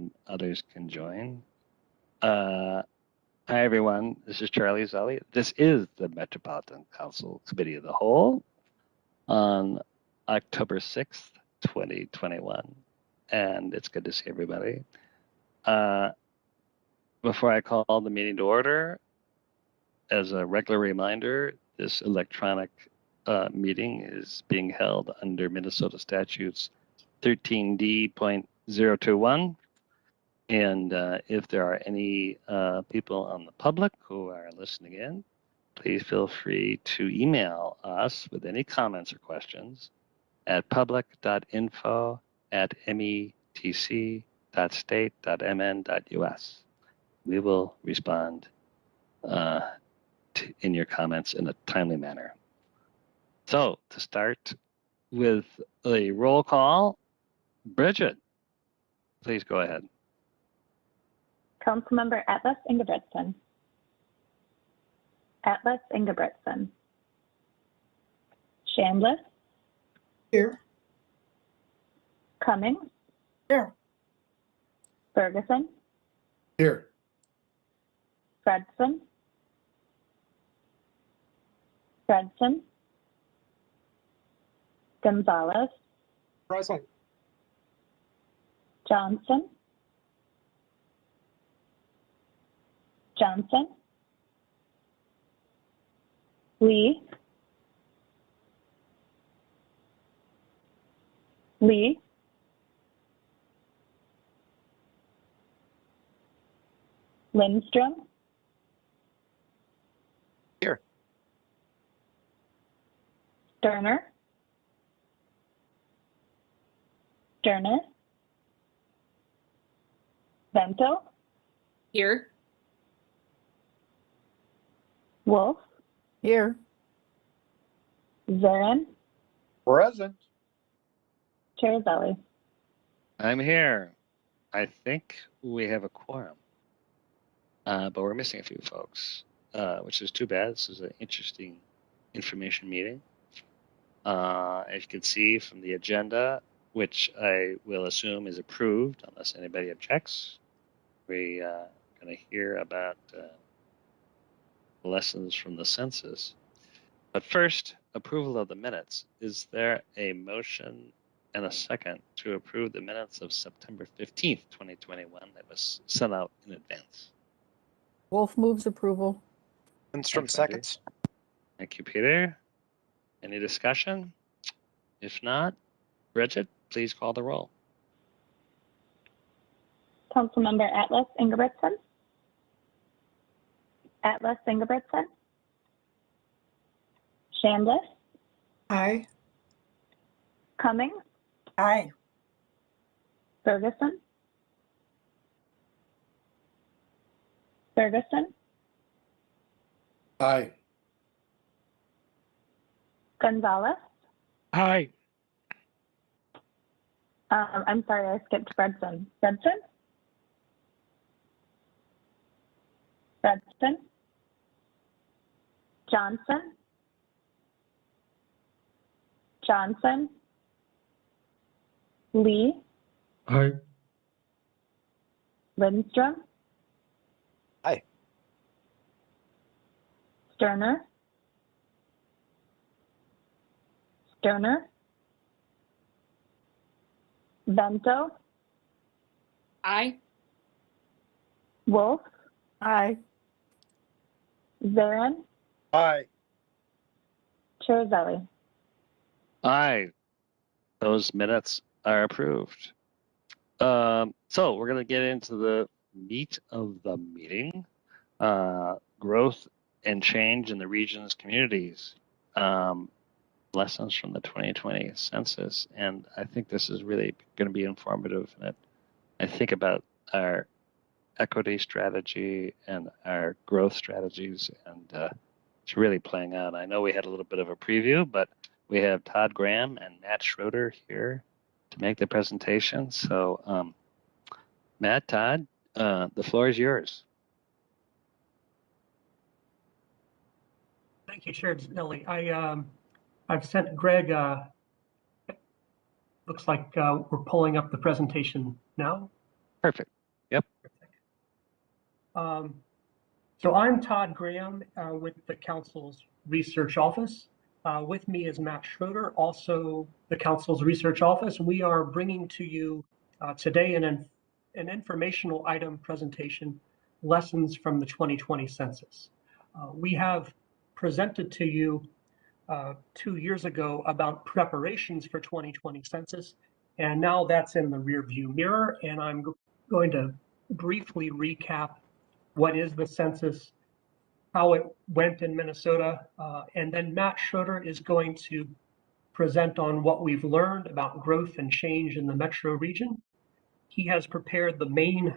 and others can join. Hi, everyone. This is Charlie Zelli. This is the Metropolitan Council Committee of the Whole on October 6th, 2021. And it's good to see everybody. Before I call the meeting to order, as a regular reminder, this electronic meeting is being held under Minnesota Statutes 13D.021. And if there are any people on the public who are listening in, please feel free to email us with any comments or questions at public.info@metc.state.mn.us. We will respond in your comments in a timely manner. So to start with a roll call, Bridget, please go ahead. Councilmember Atlas Ingebretson. Atlas Ingebretson. Shandlis. Here. Cummings. Here. Ferguson. Here. Fredson. Fredson. Gonzalez. Present. Johnson. Johnson. Lee. Lee. Lindstrom. Here. Sterner. Sterner. Bento. Here. Wolf. Here. Zarin. Present. Chair Zelli. I'm here. I think we have a quorum, but we're missing a few folks, which is too bad. This is an interesting information meeting. As you can see from the agenda, which I will assume is approved unless anybody objects, we are going to hear about lessons from the census. But first, approval of the minutes. Is there a motion and a second to approve the minutes of September 15th, 2021 that was sent out in advance? Wolf moves approval. Lindstrom Thanks, Wendy. seconds. Thank you, Peter. Any discussion? If not, Bridget, please call the roll. Councilmember Atlas Ingebretson. Atlas Ingebretson. Shandlis. Aye. Cummings. Aye. Ferguson. Ferguson. Aye. Gonzalez. Aye. I'm sorry, I skipped Fredson. Fredson. Fredson. Johnson. Johnson. Lee. Aye. Lindstrom. Aye. Sterner. Sterner. Bento. Aye. Wolf. Aye. Zarin. Aye. Chair Zelli. Aye. Those minutes are approved. So we're going to get into the meat of the meeting, growth and change in the region's communities, lessons from the 2020 census. And I think this is really going to be informative. And I think about our equity strategy and our growth strategies, and it's really playing out. I know we had a little bit of a preview, but we have Todd Graham and Matt Schroeder here to make the presentation. So Matt, Todd, the floor is yours. Thank you, Chair Zelli. I've sent Greg, looks like we're pulling up the presentation now. Perfect. Yep. So I'm Todd Graham with the Council's Research Office. With me is Matt Schroeder, also the Council's Research Office. We are bringing to you today an informational item presentation, Lessons from the 2020 Census. We have presented to you 2 years ago about preparations for 2020 census, and now that's in the rearview mirror, and I'm going to briefly recap what is the census, how it went in Minnesota, and then Matt Schroeder is going to present on what we've learned about growth and change in the metro region. He has prepared the main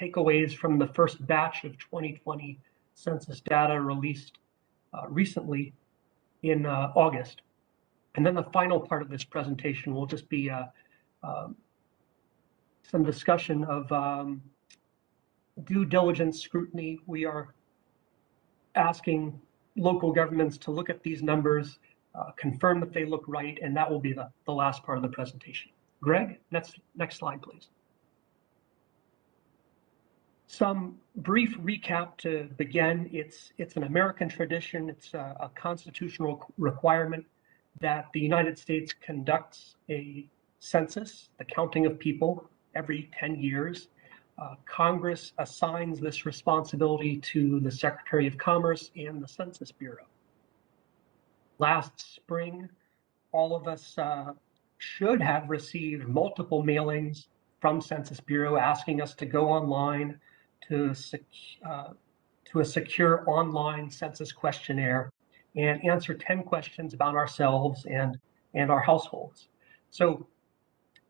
takeaways from the first batch of 2020 census data released recently in August. And then the final part of this presentation will just be some discussion of due diligence scrutiny. We are asking local governments to look at these numbers, confirm that they look right, and that will be the last part of the presentation. Greg, next slide, please. Some brief recap to begin. It's an American tradition. It's a constitutional requirement that the United States conducts a census, the counting of people, every 10 years. Congress assigns this responsibility to the Secretary of Commerce and the Census Bureau. Last spring, all of us should have received multiple mailings from Census Bureau asking us to go online to a secure online census questionnaire and answer 10 questions about ourselves and our households. So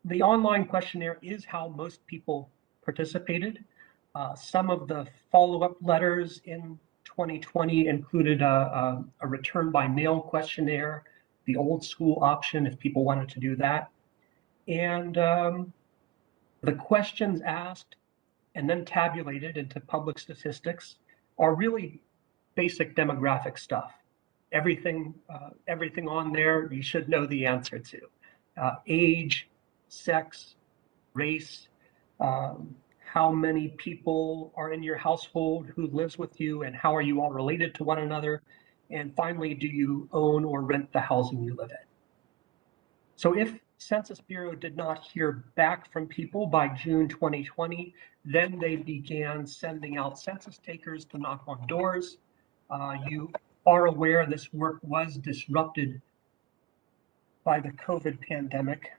the online questionnaire is how most people participated. Some of the follow-up letters in 2020 included a return by mail questionnaire, the old school option if people wanted to do that. And the questions asked and then tabulated into public statistics are really basic demographic stuff. Everything on there you should know the answer to. Age, sex, race, how many people are in your household, who lives with you, and how are you all related to one another? And finally, do you own or rent the housing you live in? So if Census Bureau did not hear back from people by June 2020, then they began sending out census takers to knock on doors. You are aware this work was disrupted by the COVID pandemic.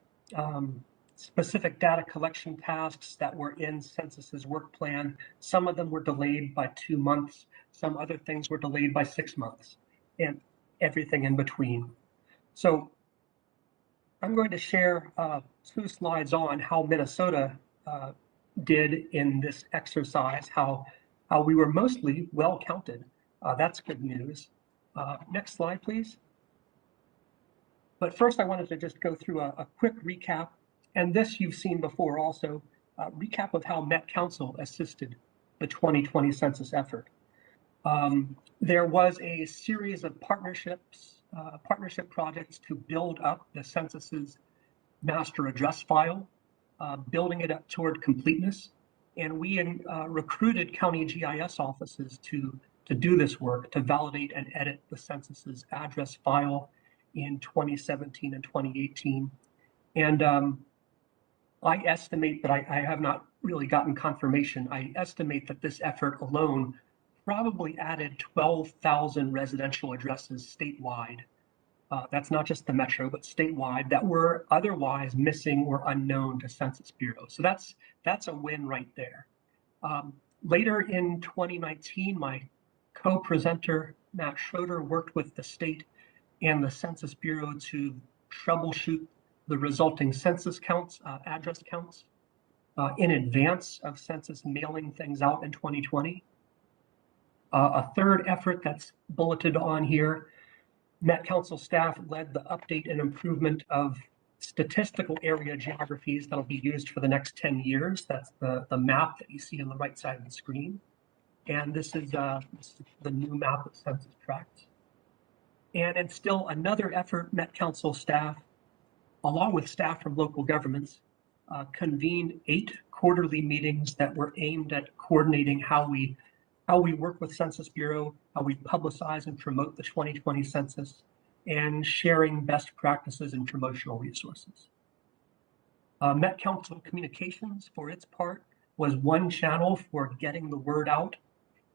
Specific data collection tasks that were in Census's work plan, some of them were delayed by 2 months, some other things were delayed by 6 months, and everything in between. So I'm going to share 2 slides on how Minnesota did in this exercise, how we were mostly well counted. That's good news. Next slide, please. But first, I wanted to just go through a quick recap, and this you've seen before also, recap of how Met Council assisted the 2020 census effort. There was a series of partnership projects to build up the census's master address file, building it up toward completeness. And we recruited county GIS offices to do this work, to validate and edit the census's address file in 2017 and 2018. And I estimate, but I have not really gotten confirmation, I estimate that this effort alone probably added 12,000 residential addresses statewide. That's not just the metro, but statewide, that were otherwise missing or unknown to Census Bureau. So that's a win right there. Later in 2019, my co-presenter, Matt Schroeder, worked with the state and the Census Bureau to troubleshoot the resulting census counts, address counts, in advance of census mailing things out in 2020. A third effort that's bulleted on here, Met Council staff led the update and improvement of statistical area geographies that'll be used for the next 10 years. That's the map that you see on the right side of the screen. And this is the new map of census tracts. And it's still another effort, Met Council staff, along with staff from local governments, convened 8 quarterly meetings that were aimed at coordinating how we work with Census Bureau, how we publicize and promote the 2020 census, and sharing best practices and promotional resources. Met Council Communications, for its part, was one channel for getting the word out,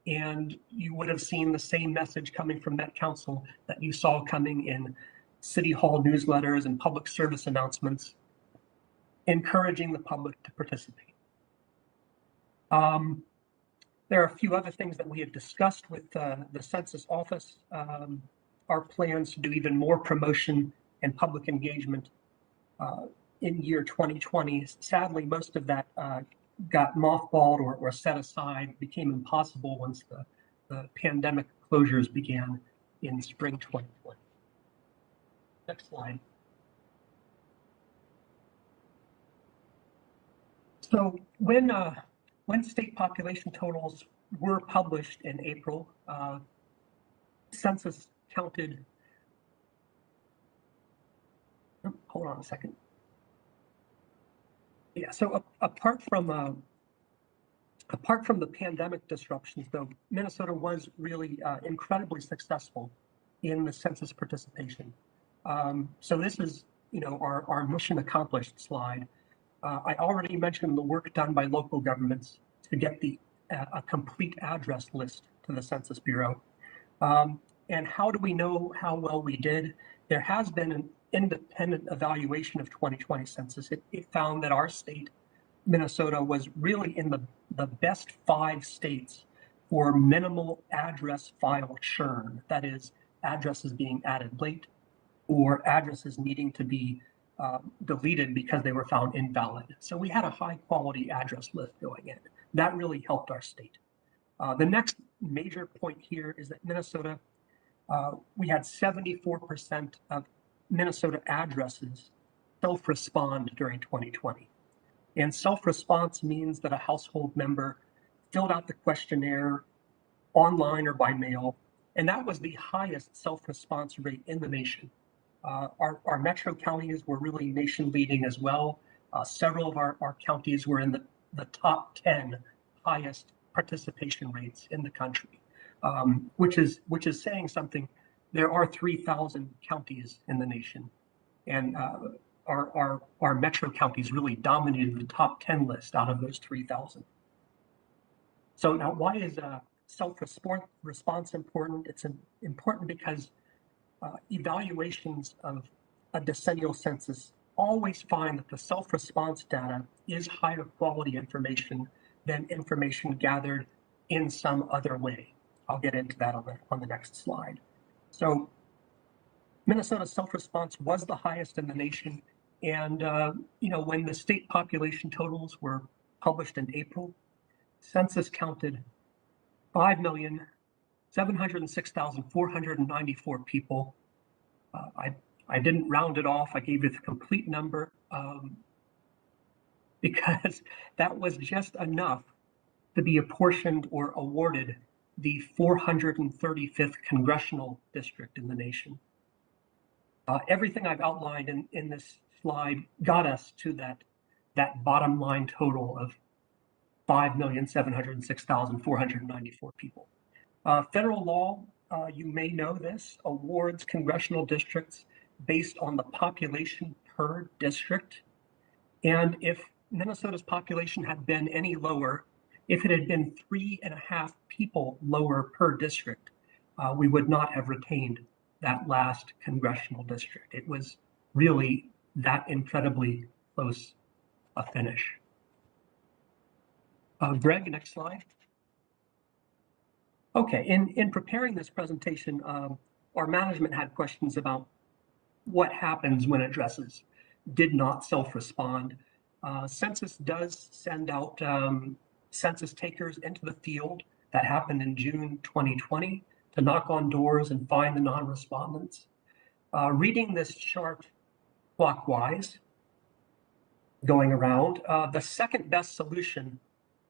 and you would have seen the same message coming from Met Council that you saw coming in City Hall newsletters and public service announcements, encouraging the public to participate. There are a few other things that we have discussed with the Census Office. Our plans to do even more promotion and public engagement in year 2020. Sadly, most of that got mothballed or set aside, became impossible once the pandemic closures began in spring 2020. Next slide. So when state population totals were published in April, census counted, hold on a second. Yeah, so apart from the pandemic disruptions, though, Minnesota was really incredibly successful in the census participation. So this is, our mission accomplished slide. I already mentioned the work done by local governments to get a complete address list to the Census Bureau. And how do we know how well we did? There has been an independent evaluation of 2020 census. It found that our state, Minnesota, was really in the best 5 states for minimal address file churn. That is, addresses being added late or addresses needing to be deleted because they were found invalid. So we had a high quality address list going in. That really helped our state. The next major point here is that Minnesota, we had 74% of Minnesota addresses self-respond during 2020. And self-response means that a household member filled out the questionnaire online or by mail, and that was the highest self-response rate in the nation. Our metro counties were really nation leading as well. Several of our counties were in the top 10 highest participation rates in the country, which is saying something. There are 3,000 counties in the nation, and our metro counties really dominated the top 10 list out of those 3,000. So now, why is self-response important? It's important because evaluations of a decennial census always find that the self-response data is higher quality information than information gathered in some other way. I'll get into that on the next slide. So Minnesota's self-response was the highest in the nation. And, when the state population totals were published in April, census counted 5,706,494 people. I didn't round it off. I gave you the complete number because that was just enough to be apportioned or awarded the 435th congressional district in the nation. Everything I've outlined in this slide got us to that bottom line total of 5,706,494 people. Federal law, you may know this, awards congressional districts based on the population per district. And if Minnesota's population had been any lower, if it had been 3.5 people lower per district, we would not have retained that last congressional district. It was really that incredibly close a finish. Greg, next slide. Okay, in preparing this presentation, our management had questions about what happens when addresses did not self-respond. Census does send out census takers into the field. That happened in June 2020 to knock on doors and find the non-respondents. Reading this chart clockwise, going around, the second best solution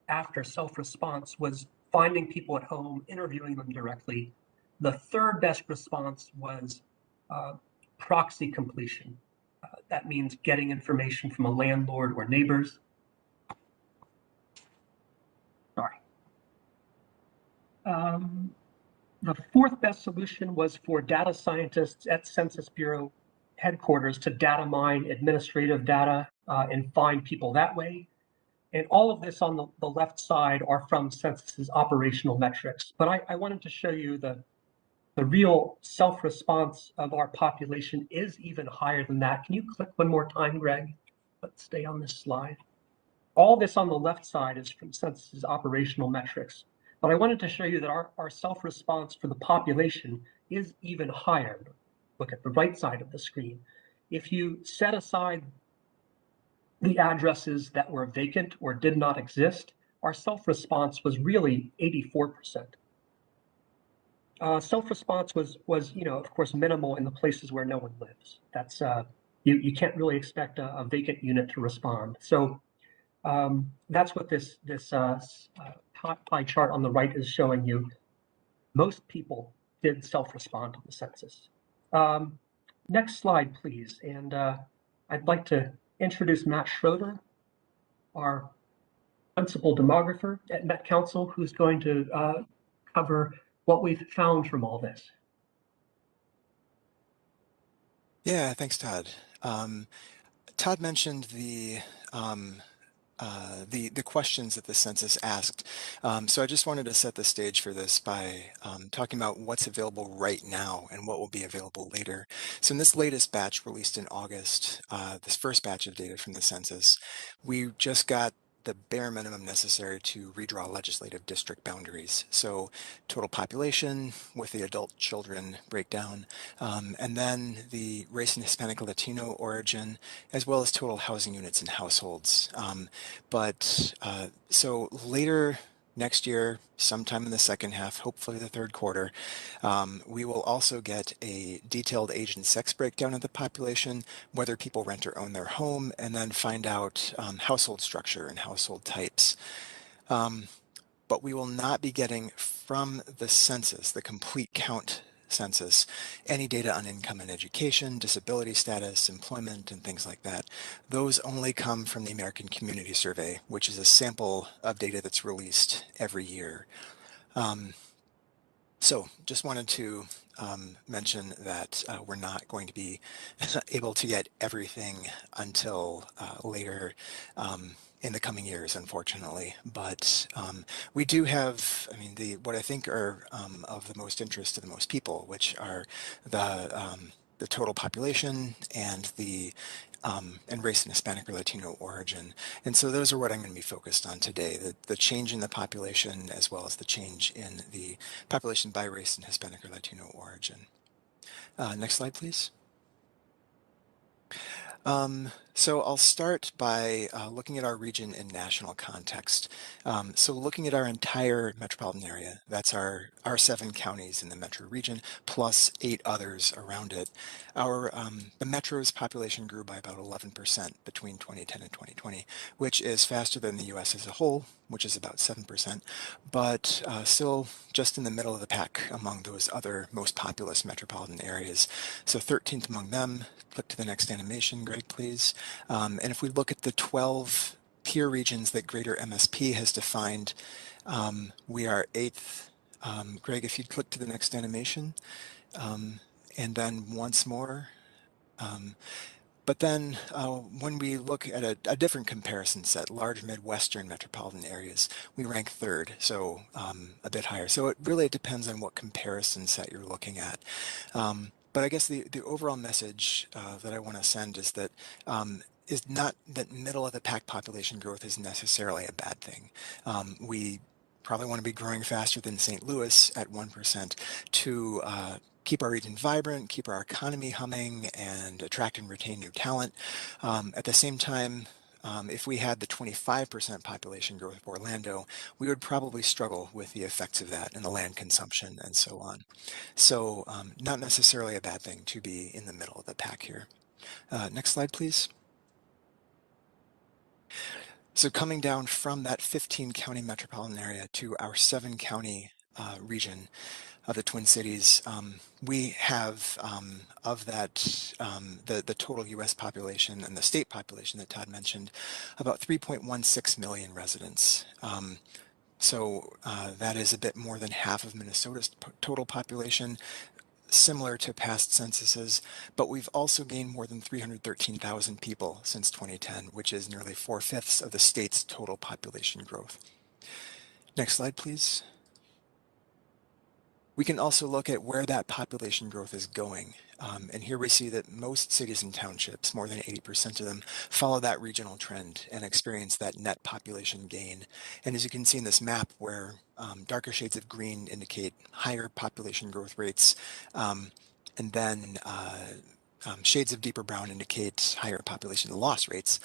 after self-response was finding people at home, interviewing them directly. The third best response was proxy completion. That means getting information from a landlord or neighbors. The fourth best solution was for data scientists at Census Bureau headquarters to data mine administrative data and find people that way. And all of this on the left side are from Census's operational metrics. But I wanted to show you the real self-response of our population is even higher than that. Can you click one more time, Greg? Let's stay on this slide. All this on the left side is from Census's operational metrics. But I wanted to show you that our self-response for the population is even higher. Look at the right side of the screen. If you set aside the addresses that were vacant or did not exist, our self-response was really 84%. Self-response was, of course, minimal in the places where no one lives. That's you can't really expect a vacant unit to respond. So that's what this pie chart on the right is showing you. Most people did self-respond to the census. Next slide, please. And I'd like to introduce Matt Schroeder, our principal demographer at Met Council, who's going to cover what we've found from all this. Yeah, thanks, Todd. Todd mentioned the questions that the census asked. So I just wanted to set the stage for this by talking about what's available right now and what will be available later. So in this latest batch released in August, this first batch of data from the census, we just got the bare minimum necessary to redraw legislative district boundaries. So total population with the adult children breakdown, and then the race and Hispanic Latino origin, as well as total housing units and households. So later next year, sometime in the second half, hopefully the third quarter, we will also get a detailed age and sex breakdown of the population, whether people rent or own their home, and then find out household structure and household types. But we will not be getting from the census, the complete count census, any data on income and education, disability status, employment, and things like that. Those only come from the American Community Survey, which is a sample of data that's released every year. So just wanted to mention that we're not going to be able to get everything until later in the coming years, unfortunately. But we do have, I mean, what I think are of the most interest to the most people, which are the total population and the and race and Hispanic or Latino origin. And so those are what I'm going to be focused on today, the change in the population as well as the change in the population by race and Hispanic or Latino origin. Next slide, please. So I'll start by looking at our region in national context. So looking at our entire metropolitan area, that's our 7 counties in the metro region, plus 8 others around it. The metro's population grew by about 11% between 2010 and 2020, which is faster than the US as a whole, which is about 7%, but still just in the middle of the pack among those other most populous metropolitan areas. So 13th among them. Click to the next animation, Greg, please. And if we look at the 12 peer regions that Greater MSP has defined, we are 8th. Greg, if you'd click to the next animation, and then once more. But then when we look at a different comparison set, large Midwestern metropolitan areas, we rank 3rd, so a bit higher. So it really depends on what comparison set you're looking at. But I guess the overall message that I want to send is that is not that middle of the pack population growth is necessarily a bad thing. We probably want to be growing faster than St. Louis at 1% to keep our region vibrant, keep our economy humming, and attract and retain new talent. At the same time, if we had the 25% population growth of Orlando, we would probably struggle with the effects of that and the land consumption and so on. So not necessarily a bad thing to be in the middle of the pack here. Next slide, please. So coming down from that 15 county metropolitan area to our 7 county region of the Twin Cities, we have of that, the total US population and the state population that Todd mentioned, about 3.16 million residents. So that is a bit more than half of Minnesota's total population, similar to past censuses, but we've also gained more than 313,000 people since 2010, which is nearly 4/5 of the state's total population growth. Next slide, please. We can also look at where that population growth is going. And here we see that most cities and townships, more than 80% of them, follow that regional trend and experience that net population gain. And as you can see in this map, where darker shades of green indicate higher population growth rates, and then shades of deeper brown indicate higher population loss rates.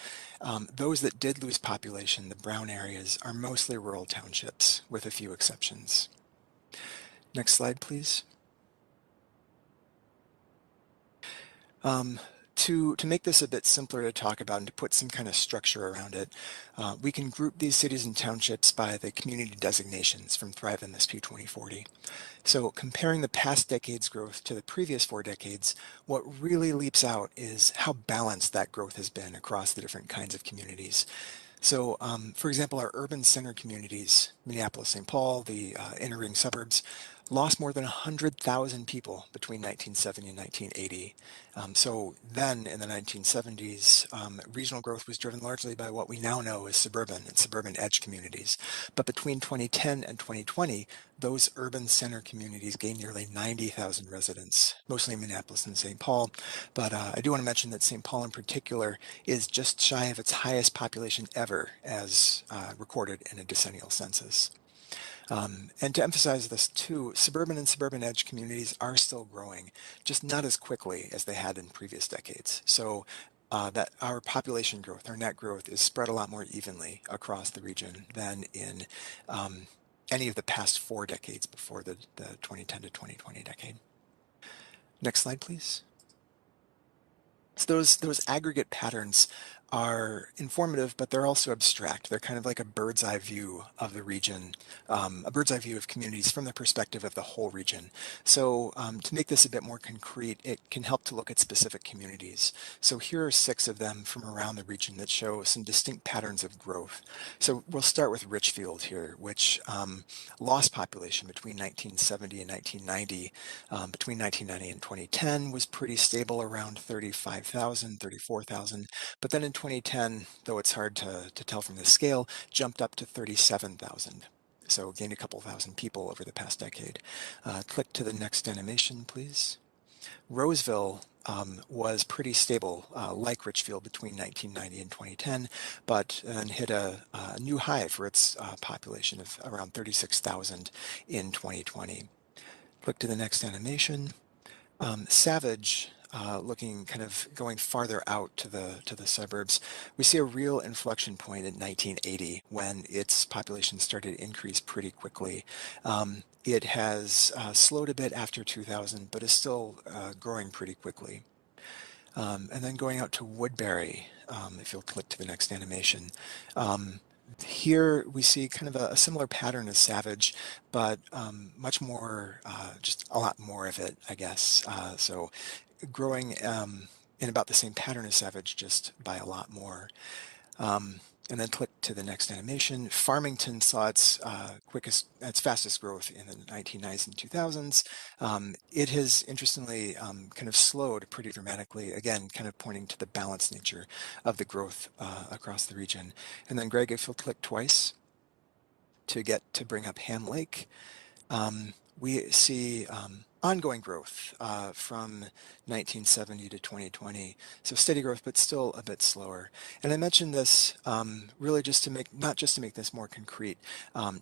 Those that did lose population, the brown areas, are mostly rural townships, with a few exceptions. Next slide, please. To make this a bit simpler to talk about and to put some kind of structure around it, we can group these cities and townships by the community designations from Thrive MSP 2040. So comparing the past decade's growth to the previous 4 decades, what really leaps out is how balanced that growth has been across the different kinds of communities. So, for example, our urban center communities, Minneapolis, St. Paul, the inner ring suburbs, lost more than 100,000 people between 1970 and 1980. So then in the 1970s, regional growth was driven largely by what we now know as suburban and suburban edge communities. But between 2010 and 2020, those urban center communities gained nearly 90,000 residents, mostly in Minneapolis and St. Paul. But I do want to mention that St. Paul in particular is just shy of its highest population ever as recorded in a decennial census. And to emphasize this too, suburban and suburban edge communities are still growing, just not as quickly as they had in previous decades. So that our population growth, our net growth, is spread a lot more evenly across the region than in any of the past 4 decades before the 2010 to 2020 decade. Next slide, please. So those aggregate patterns are informative, but they're also abstract. They're kind of like a bird's eye view of the region, a bird's eye view of communities from the perspective of the whole region. So to make this a bit more concrete, it can help to look at specific communities. So here are 6 of them from around the region that show some distinct patterns of growth. So we'll start with Richfield here, which lost population between 1970 and 1990. Between 1990 and 2010 was pretty stable around 35,000, 34,000. But then in 2010, though it's hard to tell from this scale, jumped up to 37,000. So gained a couple thousand people over the past decade. Click to the next animation, please. Roseville was pretty stable, like Richfield, between 1990 and 2010, but hit a new high for its population of around 36,000 in 2020. Click to the next animation. Savage, looking kind of going farther out to the suburbs, we see a real inflection point in 1980 when its population started to increase pretty quickly. It has slowed a bit after 2000, but is still growing pretty quickly. And then going out to Woodbury, if you'll click to the next animation. Here we see kind of a similar pattern as Savage, but much more, just a lot more of it, I guess. So growing in about the same pattern as Savage, just by a lot more. And then click to the next animation. Farmington saw its fastest growth in the 1990s and 2000s. It has interestingly kind of slowed pretty dramatically, again, kind of pointing to the balanced nature of the growth across the region. And then Greg, if you'll click twice to bring up Ham Lake, we see ongoing growth from 1970 to 2020. So steady growth, but still a bit slower. And I mentioned this really just to make, not just to make this more concrete,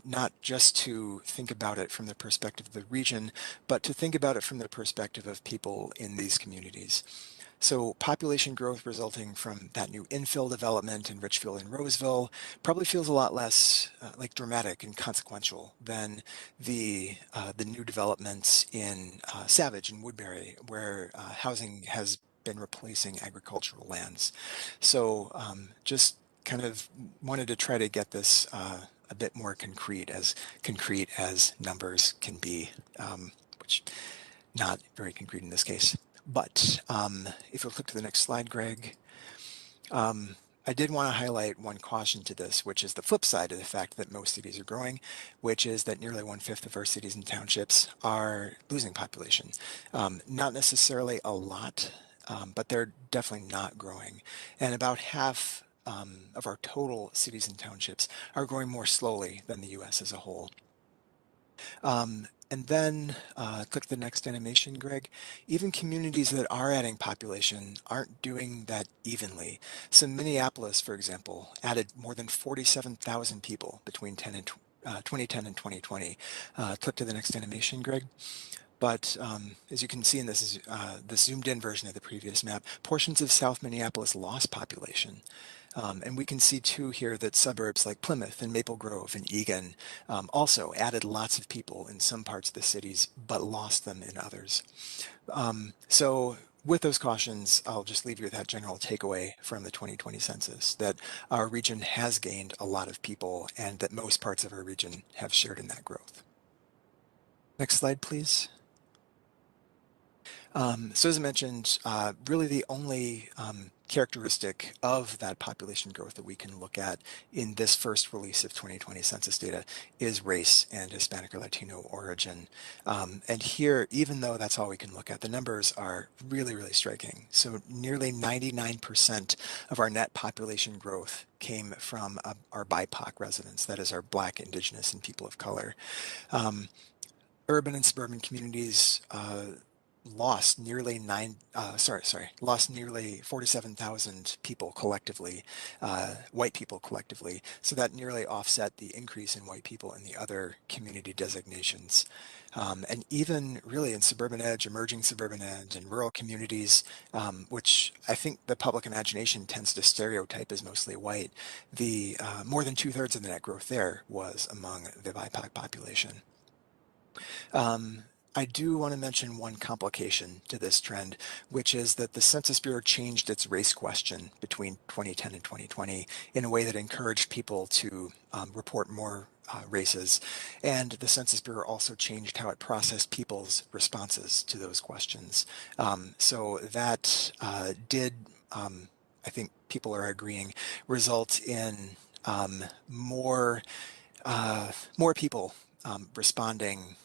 not just to think about it from the perspective of the region, but to think about it from the perspective of people in these communities. So population growth resulting from that new infill development in Richfield and Roseville probably feels a lot less like dramatic and consequential than the new developments in Savage and Woodbury, where housing has been replacing agricultural lands. So just kind of wanted to try to get this a bit more concrete as numbers can be, which not very concrete in this case. But if you'll click to the next slide, Greg, I did want to highlight one caution to this, which is the flip side of the fact that most cities are growing, which is that nearly 1/5 of our cities and townships are losing population. Not necessarily a lot, but they're definitely not growing. And about half of our total cities and townships are growing more slowly than the US as a whole. And then click the next animation, Greg. Even communities that are adding population aren't doing that evenly. So Minneapolis, for example, added more than 47,000 people between 2010 and 2020. Click to the next animation, Greg. But as you can see in this, the zoomed in version of the previous map, portions of South Minneapolis lost population. And we can see too here that suburbs like Plymouth and Maple Grove and Eagan also added lots of people in some parts of the cities, but lost them in others. So with those cautions, I'll just leave you with that general takeaway from the 2020 census, that our region has gained a lot of people and that most parts of our region have shared in that growth. Next slide, please. So as I mentioned, really the only characteristic of that population growth that we can look at in this first release of 2020 census data is race and Hispanic or Latino origin. And here, even though that's all we can look at, the numbers are really, really striking. So nearly 99% of our net population growth came from our BIPOC residents, that is our Black, Indigenous, and people of color. Urban and suburban communities lost nearly 47,000 people collectively, white people collectively. So that nearly offset the increase in white people in the other community designations. And even really in suburban edge, emerging suburban edge, and rural communities, which I think the public imagination tends to stereotype as mostly white, the more than 2/3 of the net growth there was among the BIPOC population. I do want to mention one complication to this trend, which is that the Census Bureau changed its race question between 2010 and 2020 in a way that encouraged people to report more races. And the Census Bureau also changed how it processed people's responses to those questions. So that did, I think people are agreeing, result in more people responding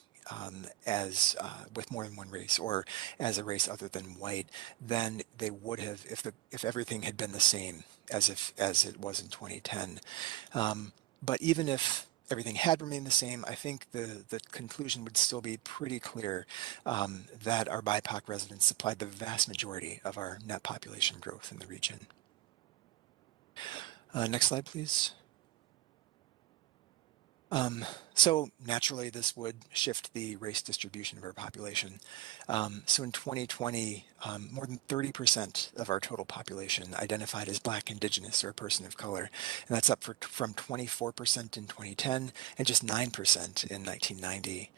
as with more than one race or as a race other than white than they would have if everything had been the same as it was in 2010. But even if everything had remained the same, I think the conclusion would still be pretty clear that our BIPOC residents supplied the vast majority of our net population growth in the region. Next slide, please. So naturally, this would shift the race distribution of our population. So in 2020, more than 30% of our total population identified as Black, Indigenous, or a person of color. And that's up from 24% in 2010 and just 9% in 1990.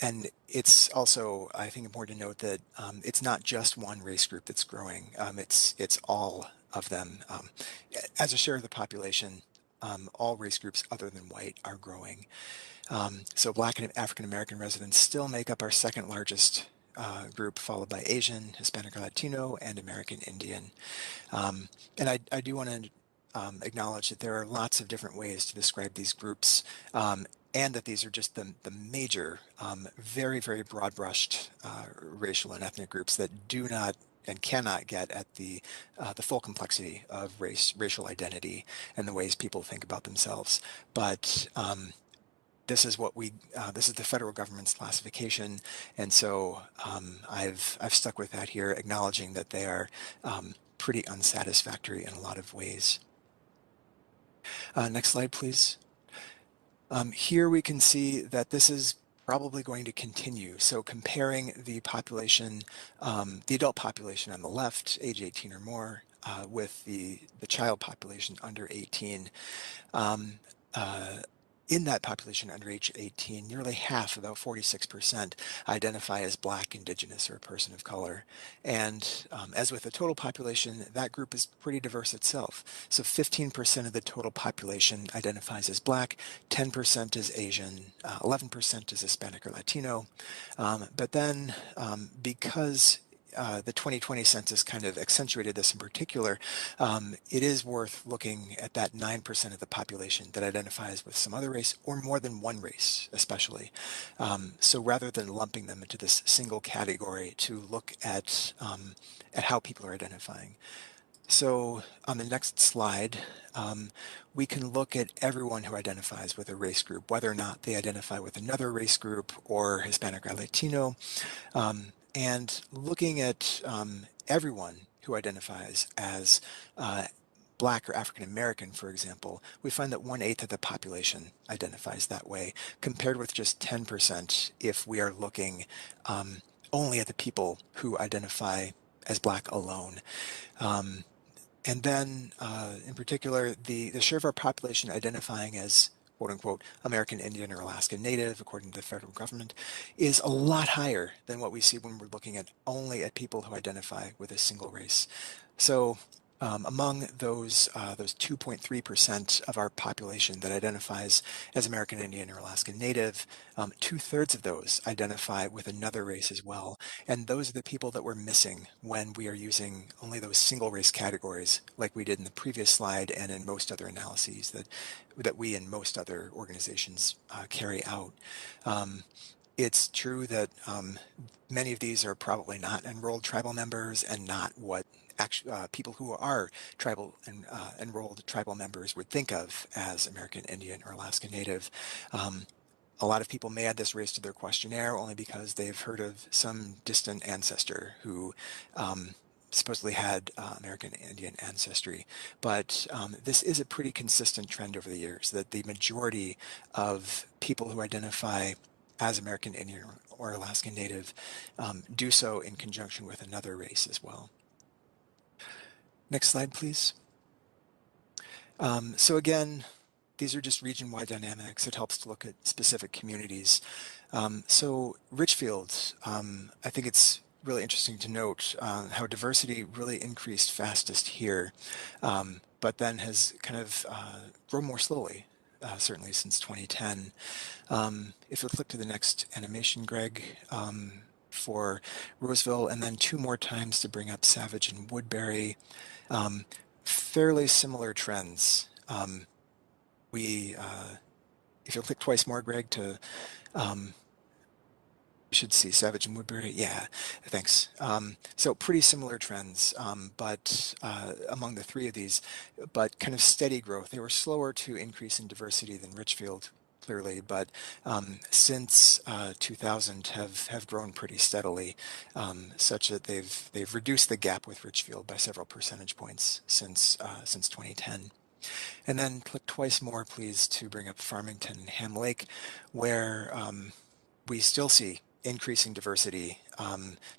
And it's also, I think, important to note that it's not just one race group that's growing. It's all of them. As a share of the population, all race groups other than white are growing. So Black and African American residents still make up our second largest group, followed by Asian, Hispanic or Latino, and American Indian. And I do want to acknowledge that there are lots of different ways to describe these groups, and that these are just the major, very, very broad-brushed racial and ethnic groups that do not and cannot get at the full complexity of racial identity and the ways people think about themselves. But this is what this is the federal government's classification, and so I've stuck with that here, acknowledging that they are pretty unsatisfactory in a lot of ways. Next slide, please. Here we can see that this is probably going to continue. So comparing the population, the adult population on the left, age 18 or more, with the child population under 18. In that population under age 18, nearly half, about 46%, identify as Black, Indigenous, or a person of color. And as with the total population, that group is pretty diverse itself. So 15% of the total population identifies as Black, 10% is Asian, 11% is Hispanic or Latino. But then because the 2020 census kind of accentuated this in particular, it is worth looking at that 9% of the population that identifies with some other race or more than one race, especially. So rather than lumping them into this single category, to look at how people are identifying. So on the next slide, we can look at everyone who identifies with a race group, whether or not they identify with another race group or Hispanic or Latino, and looking at everyone who identifies as Black or African American, for example, we find that 1/8 of the population identifies that way, compared with just 10% if we are looking only at the people who identify as Black alone. And then, in particular, the share of our population identifying as quote unquote American Indian or Alaska Native, according to the federal government, is a lot higher than what we see when we're looking at only at people who identify with a single race. So among those 2.3% of our population that identifies as American Indian or Alaska Native, 2/3 of those identify with another race as well. And those are the people that we're missing when we are using only those single race categories like we did in the previous slide and in most other analyses that we and most other organizations carry out. It's true that many of these are probably not enrolled tribal members and not what people who are tribal and enrolled tribal members would think of as American Indian or Alaska Native. A lot of people may add this race to their questionnaire only because they've heard of some distant ancestor who supposedly had American Indian ancestry. But this is a pretty consistent trend over the years, that the majority of people who identify as American Indian or Alaska Native do so in conjunction with another race as well. Next slide, please. So again, these are just region-wide dynamics. It helps to look at specific communities. So Richfield, I think it's really interesting to note how diversity really increased fastest here, but then has kind of grown more slowly, certainly since 2010. If you'll click to the next animation, Greg, for Roseville, and then 2 more times to bring up Savage and Woodbury, fairly similar trends. If you'll click twice more, Greg, to you should see Savage and Woodbury. Yeah, thanks. So pretty similar trends, but among the 3 of these, but kind of steady growth. They were slower to increase in diversity than Richfield, clearly, but since 2000 have grown pretty steadily, such that they've reduced the gap with Richfield by several percentage points since 2010. And then click twice more, please, to bring up Farmington and Ham Lake, where we still see increasing diversity,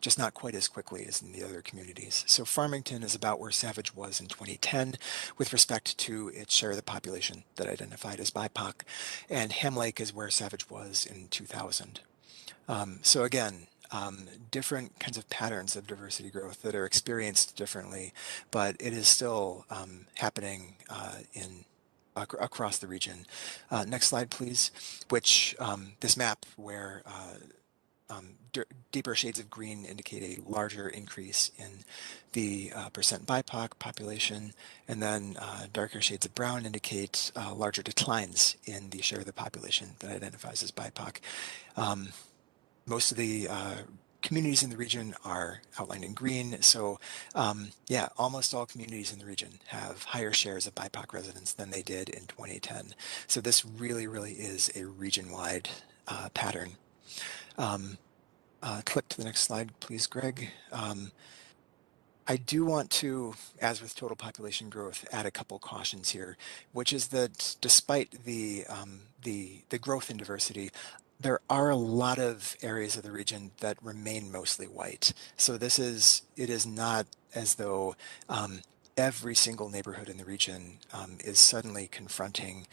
just not quite as quickly as in the other communities. So Farmington is about where Savage was in 2010 with respect to its share of the population that identified as BIPOC, and Ham Lake is where Savage was in 2000. So again, different kinds of patterns of diversity growth that are experienced differently, but it is still happening across the region. Next slide, please, which this map where deeper shades of green indicate a larger increase in the percent BIPOC population, and then darker shades of brown indicate larger declines in the share of the population that identifies as BIPOC. Most of the communities in the region are outlined in green. So yeah, almost all communities in the region have higher shares of BIPOC residents than they did in 2010. So this really, really is a region-wide pattern. Click to the next slide, please, Greg. I do want to, as with total population growth, add a couple cautions here, which is that despite the growth in diversity, there are a lot of areas of the region that remain mostly white. So it is not as though every single neighborhood in the region is suddenly confronting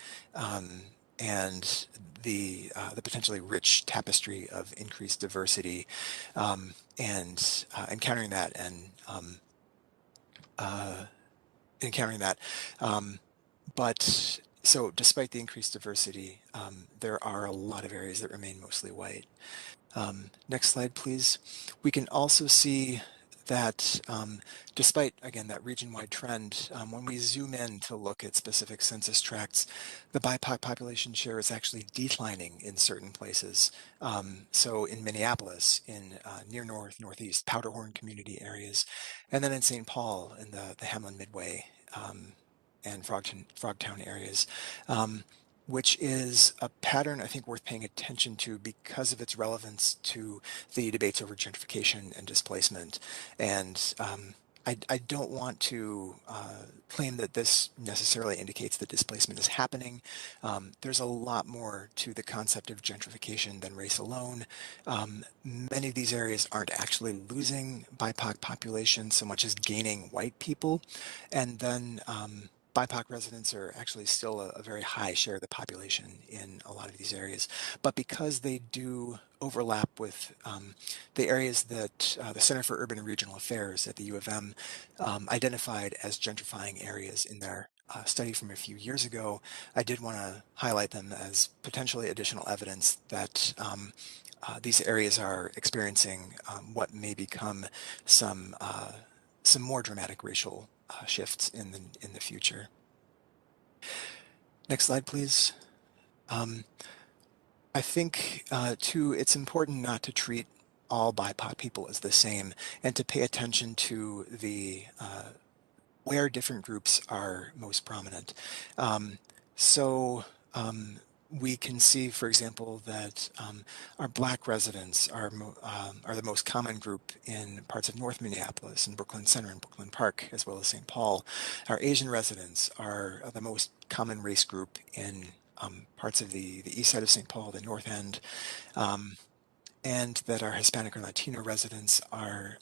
and the potentially rich tapestry of increased diversity, and encountering that and but so despite the increased diversity, there are a lot of areas that remain mostly white. Next slide, please. We can also see that despite, again, that region-wide trend, when we zoom in to look at specific census tracts, the BIPOC population share is actually declining in certain places. So in Minneapolis, in near north, northeast, Powderhorn community areas, and then in St. Paul in the Hamlin Midway and Frogtown areas. Which is a pattern I think worth paying attention to because of its relevance to the debates over gentrification and displacement. And I don't want to claim that this necessarily indicates that displacement is happening. There's a lot more to the concept of gentrification than race alone. Many of these areas aren't actually losing BIPOC population so much as gaining white people. And then BIPOC residents are actually still a very high share of the population in a lot of these areas. But because they do overlap with the areas that the Center for Urban and Regional Affairs at the U of M identified as gentrifying areas in their study from a few years ago, I did want to highlight them as potentially additional evidence that these areas are experiencing what may become some more dramatic racial shifts in the future. Next slide, please. I think too, it's important not to treat all BIPOC people as the same, and to pay attention to the where different groups are most prominent. So we can see, for example, that our Black residents are the most common group in parts of North Minneapolis and Brooklyn Center and Brooklyn Park, as well as St. Paul. Our Asian residents are the most common race group in parts of the east side of St. Paul, the North End, and that our Hispanic or Latino residents are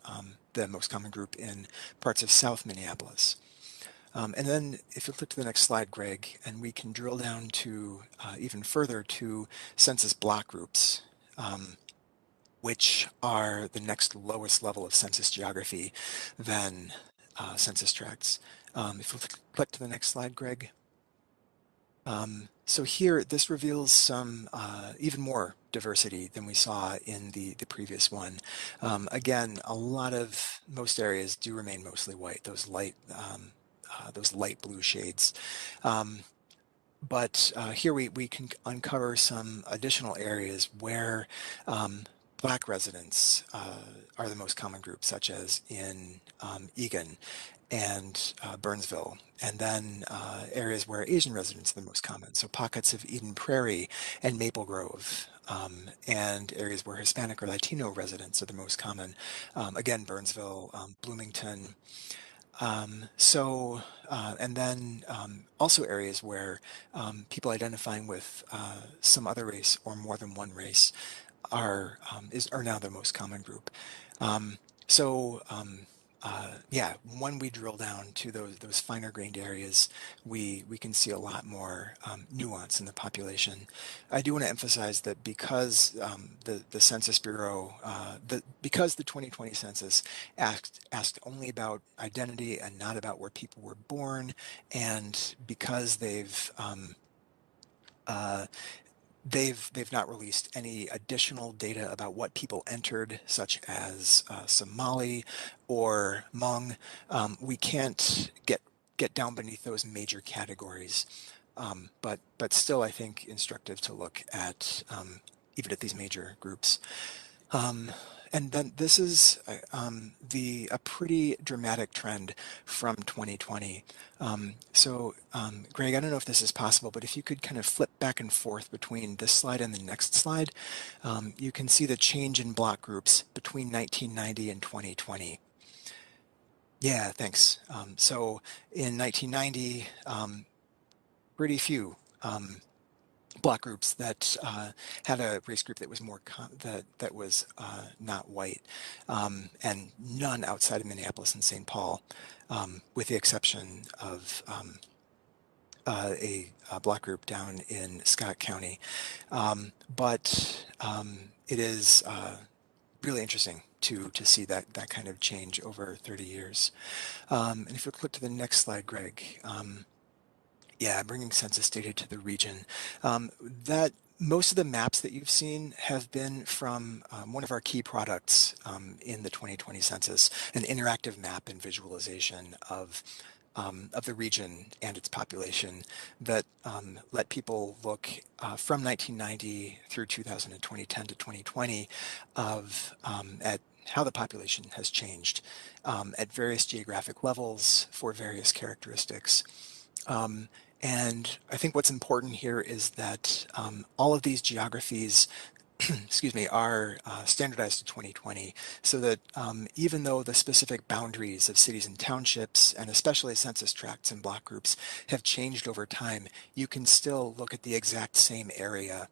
the most common group in parts of South Minneapolis. And then if you look to the next slide, Greg, and we can drill down to even further to census block groups, which are the next lowest level of census geography than census tracts. If you click to the next slide, Greg. So here, this reveals some even more diversity than we saw in the previous one. Again, most areas do remain mostly white, those light blue shades. But here we can uncover some additional areas where Black residents are the most common group, such as in Eagan and Burnsville, and then areas where Asian residents are the most common. So pockets of Eden Prairie and Maple Grove, and areas where Hispanic or Latino residents are the most common. Again, Burnsville, Bloomington. And then also areas where people identifying with some other race or more than one race are now the most common group. Yeah, when we drill down to those finer grained areas, we can see a lot more nuance in the population. I do want to emphasize that because the Census Bureau, because the 2020 census asked only about identity and not about where people were born, and because they've not released any additional data about what people entered, such as Somali or Hmong. We can't get down beneath those major categories, but still, I think instructive to look at even at these major groups. And then this is a pretty dramatic trend from 2020. Greg, I don't know if this is possible, but if you could kind of flip back and forth between this slide and the next slide, you can see the change in block groups between 1990 and 2020. Yeah, thanks. So in 1990, pretty few block groups that had a race group that was more that was not white, and none outside of Minneapolis and St. Paul, with the exception of a block group down in Scott County. But it is really interesting to see that kind of change over 30 years. And if you click to the next slide, Greg. Yeah, bringing census data to the region. That Most of the maps that you've seen have been from one of our key products in the 2020 census, an interactive map and visualization of the region and its population that let people look from 1990 through 2010 to 2020 at how the population has changed at various geographic levels for various characteristics. And I think what's important here is that all of these geographies excuse me, are standardized to 2020 so that even though the specific boundaries of cities and townships, and especially census tracts and block groups, have changed over time, you can still look at the exact same area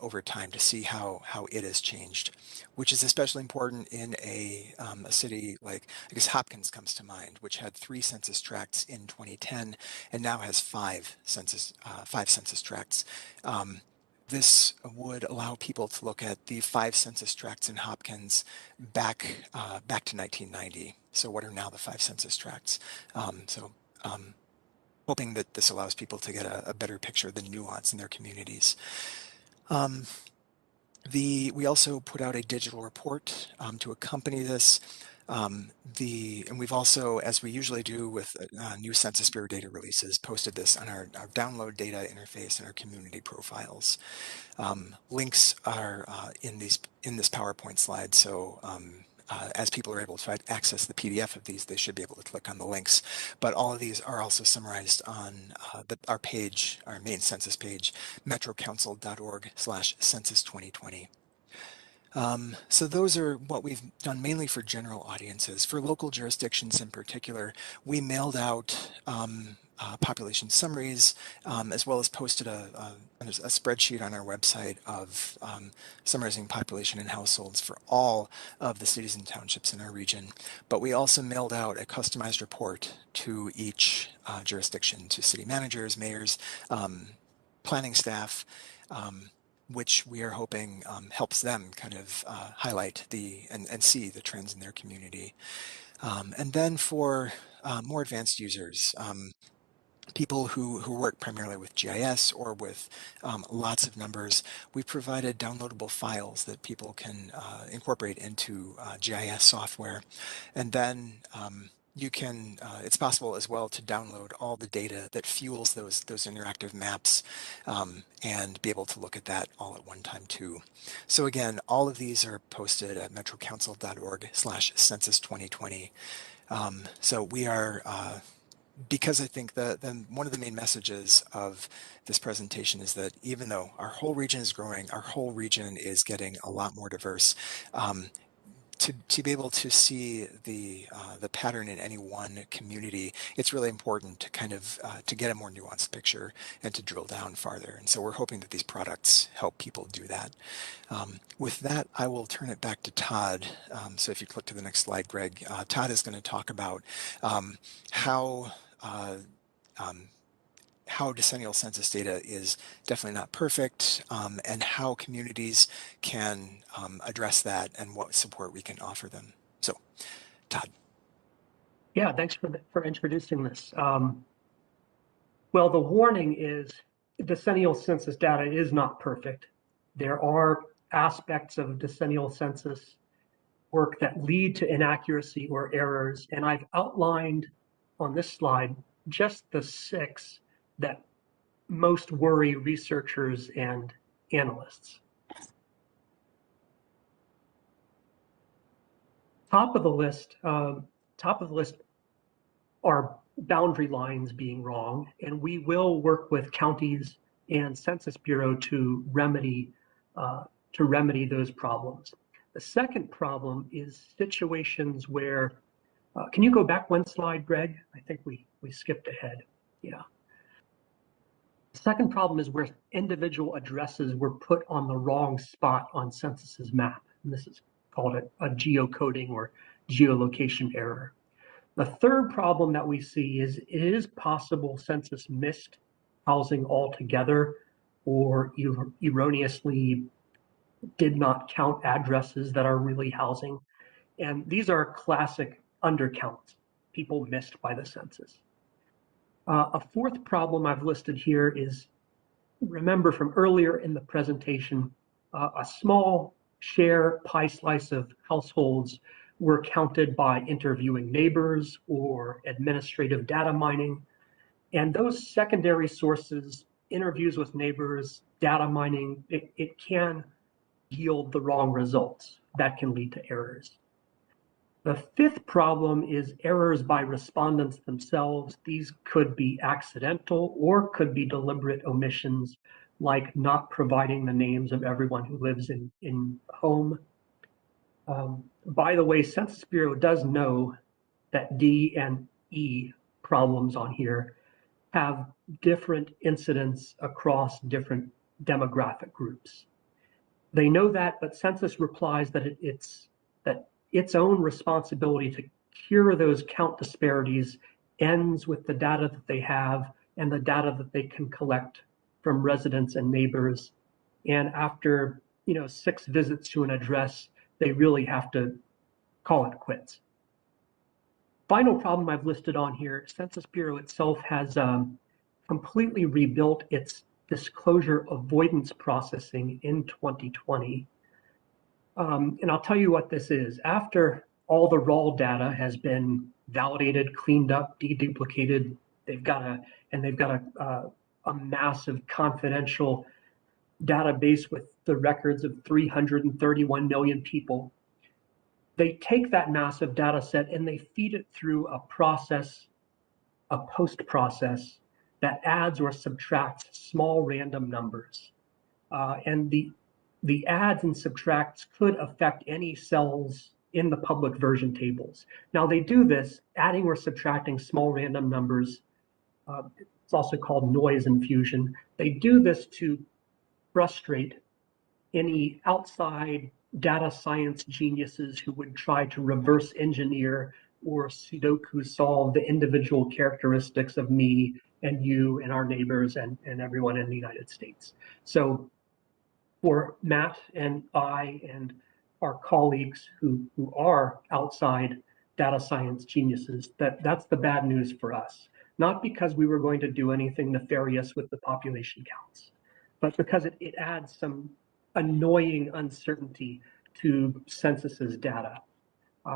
over time to see how it has changed, which is especially important in a city like, I guess Hopkins comes to mind, which had 3 census tracts in 2010 and now has 5 census tracts. This would allow people to look at the 5 census tracts in Hopkins back to 1990. So what are now the 5 census tracts? Hoping that this allows people to get a better picture of the nuance in their communities. We also put out a digital report to accompany this. And we've also, as we usually do with new Census Bureau data releases, posted this on our download data interface and our community profiles. Links are in this PowerPoint slide, so as people are able to access the PDF of these, they should be able to click on the links. But all of these are also summarized on our page, our main census page, metrocouncil.org/census2020. So those are what we've done mainly for general audiences. For local jurisdictions in particular, we mailed out population summaries, as well as posted a spreadsheet on our website of summarizing population and households for all of the cities and townships in our region. But we also mailed out a customized report to each jurisdiction, to city managers, mayors, planning staff, which we are hoping helps them kind of highlight and see the trends in their community. And then for more advanced users, people who work primarily with GIS or with lots of numbers, we've provided downloadable files that people can incorporate into GIS software. And then you can, it's possible as well to download all the data that fuels those interactive maps and be able to look at that all at one time too. So again, all of these are posted at metrocouncil.org/census2020. So we are, because I think that one of the main messages of this presentation is that even though our whole region is growing, our whole region is getting a lot more diverse. To be able to see the pattern in any one community, it's really important to kind of to get a more nuanced picture and to drill down farther. And so we're hoping that these products help people do that. With that, I will turn it back to Todd. So if you click to the next slide, Greg, Todd is going to talk about how decennial census data is definitely not perfect, and how communities can address that and what support we can offer them. So, Todd. Yeah, thanks for introducing this. Well, the warning is decennial census data is not perfect. There are aspects of decennial census work that lead to inaccuracy or errors, and I've outlined on this slide just the 6 that most worry researchers and analysts. Top of the list are boundary lines being wrong, and we will work with counties and Census Bureau to remedy those problems. The second problem is situations where, can you go back one slide, Greg? I think we skipped ahead. Yeah. The second problem is where individual addresses were put on the wrong spot on census's map. And this is called a geocoding or geolocation error. The third problem that we see is it is possible census missed housing altogether or erroneously did not count addresses that are really housing. And these are classic undercounts, people missed by the census. A fourth problem I've listed here is remember from earlier in the presentation, a small share pie slice of households were counted by interviewing neighbors or administrative data mining. And those secondary sources, interviews with neighbors, data mining, it can yield the wrong results. That can lead to errors. The fifth problem is errors by respondents themselves. These could be accidental or could be deliberate omissions, like not providing the names of everyone who lives in a home. By the way, Census Bureau does know that D and E problems on here have different incidents across different demographic groups. They know that, but Census replies that it's its own responsibility to cure those count disparities ends with the data that they have and the data that they can collect from residents and neighbors. And after 6 visits to an address, they really have to call it quits. Final problem I've listed on here, Census Bureau itself has completely rebuilt its disclosure avoidance processing in 2020. And I'll tell you what this is. After all the raw data has been validated, cleaned up, deduplicated, they've got a massive confidential database with the records of 331 million people. They take that massive data set and they feed it through a process, a post process that adds or subtracts small random numbers. And the adds and subtracts could affect any cells in the public version tables. Now they do this, adding or subtracting small random numbers. It's also called noise infusion. They do this to frustrate any outside data science geniuses who would try to reverse engineer or Sudoku solve the individual characteristics of me and you and our neighbors and everyone in the United States. So for Matt and I and our colleagues who are outside data science geniuses, that's the bad news for us. Not because we were going to do anything nefarious with the population counts, but because it adds some annoying uncertainty to census's data.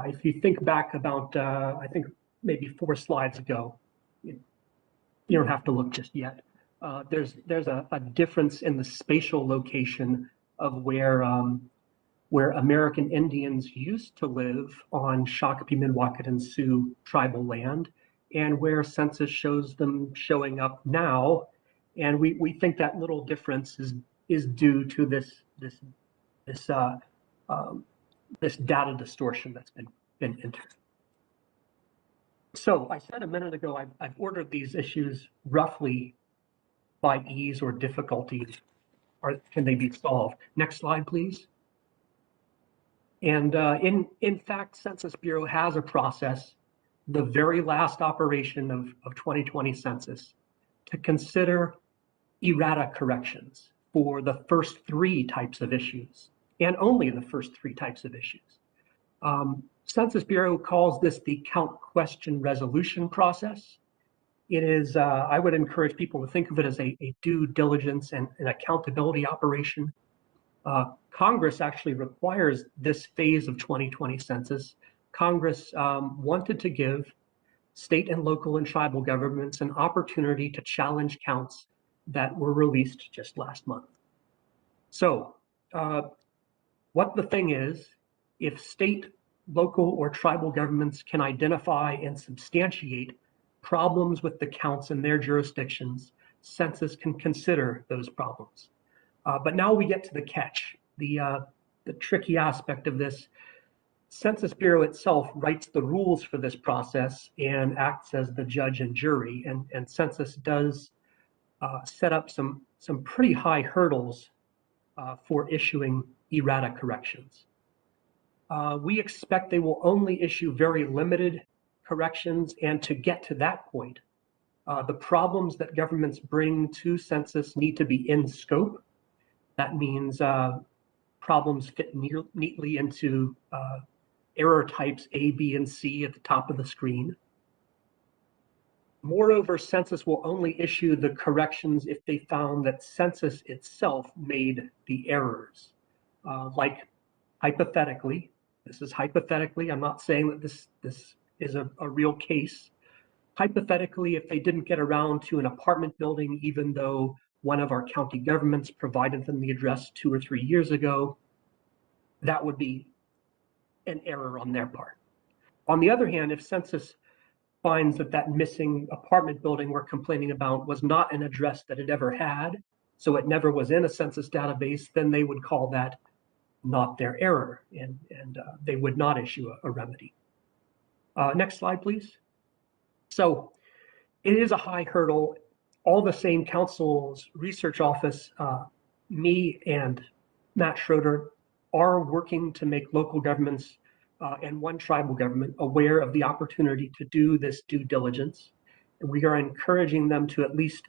If you think back about, I think maybe 4 slides ago, you don't have to look just yet. There's a difference in the spatial location of where American Indians used to live on Shakopee, Minnewacat, and Sioux tribal land, and where census shows them showing up now. And we think that little difference is due to this data distortion that's been entered. So I said a minute ago, I've ordered these issues roughly by ease or difficulty, or can they be solved? Next slide, please. And in fact, Census Bureau has a process, the very last operation of 2020 census, to consider errata corrections for the first 3 types of issues, and only the first 3 types of issues. Census Bureau calls this the count question resolution process. It is, I would encourage people to think of it as a due diligence and an accountability operation. Congress actually requires this phase of 2020 census. Congress wanted to give state and local and tribal governments an opportunity to challenge counts that were released just last month. So what the thing is, if state, local, or tribal governments can identify and substantiate problems with the counts in their jurisdictions, census can consider those problems. But now we get to the catch, the tricky aspect of this. Census Bureau itself writes the rules for this process and acts as the judge and jury, and census does set up some pretty high hurdles for issuing errata corrections. We expect they will only issue very limited corrections, and to get to that point, the problems that governments bring to census need to be in scope. That means problems fit neatly into error types A, B, and C at the top of the screen. Moreover, census will only issue the corrections if they found that census itself made the errors. Like hypothetically, this is hypothetically, I'm not saying that this is a real case. Hypothetically, if they didn't get around to an apartment building, even though one of our county governments provided them the address 2 or 3 years ago, that would be an error on their part. On the other hand, if census finds that that missing apartment building we're complaining about was not an address that it ever had, so it never was in a census database, then they would call that not their error, and they would not issue a remedy. Next slide, please. So it is a high hurdle. All the same, Council's research office, me and Matt Schroeder, are working to make local governments and one tribal government aware of the opportunity to do this due diligence. And we are encouraging them to at least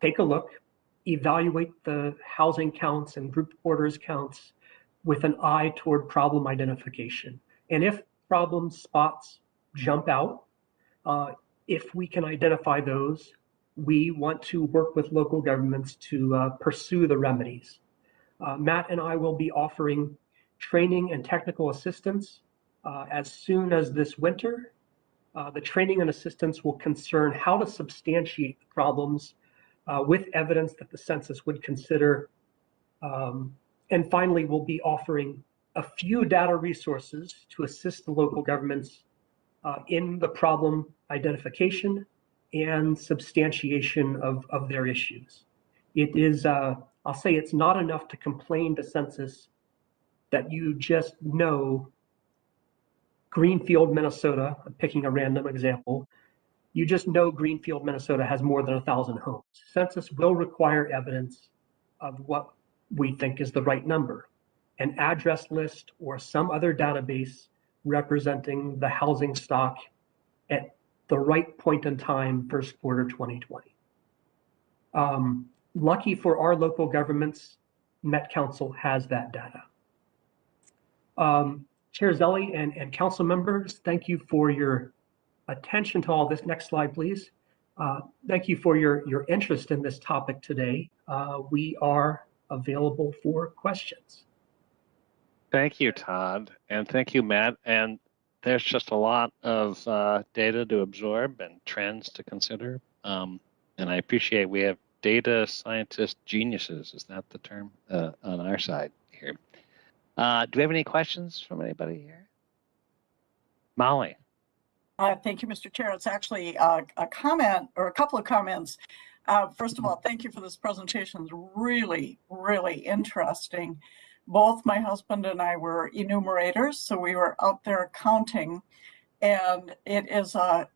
take a look, evaluate the housing counts and group quarters counts with an eye toward problem identification. And if problem spots jump out, if we can identify those, we want to work with local governments to pursue the remedies. Matt and I will be offering training and technical assistance as soon as this winter. The training and assistance will concern how to substantiate the problems with evidence that the census would consider. And finally, we'll be offering a few data resources to assist the local governments in the problem identification and substantiation of their issues. It is, I'll say it's not enough to complain to census that you just know Greenfield, Minnesota, I'm picking a random example, you just know Greenfield, Minnesota has more than 1,000 homes. Census will require evidence of what we think is the right number, an address list or some other database representing the housing stock at the right point in time, first quarter 2020. Lucky for our local governments, Met Council has that data. Chair Zelli and council members, thank you for your attention to all this. Next slide, please. Thank you for your interest in this topic today. We are available for questions. Thank you, Todd, and thank you, Matt. And there's just a lot of data to absorb and trends to consider. And I appreciate we have data scientist geniuses, is that the term, on our side here. Do we have any questions from anybody here? Molly. Thank you, Mr. Chair. It's actually a comment or a couple of comments. First of all, thank you for this presentation. It's really, really interesting. Both my husband and I were enumerators, so we were out there counting, and it is a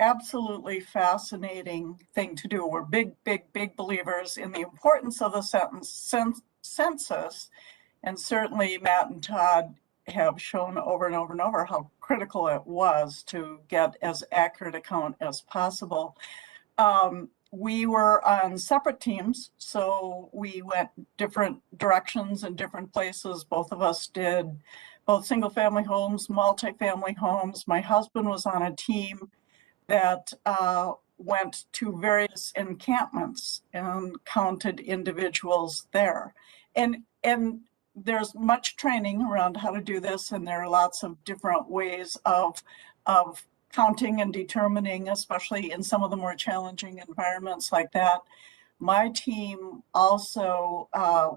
absolutely fascinating thing to do. We're big, big, big believers in the importance of the census, and certainly Matt and Todd have shown over and over and over how critical it was to get as accurate a count as possible. We were on separate teams, so we went different directions in different places. Both of us did both single family homes, multifamily homes. My husband was on a team that went to various encampments and counted individuals there. And there's much training around how to do this, and there are lots of different ways of counting and determining, especially in some of the more challenging environments like that. My team also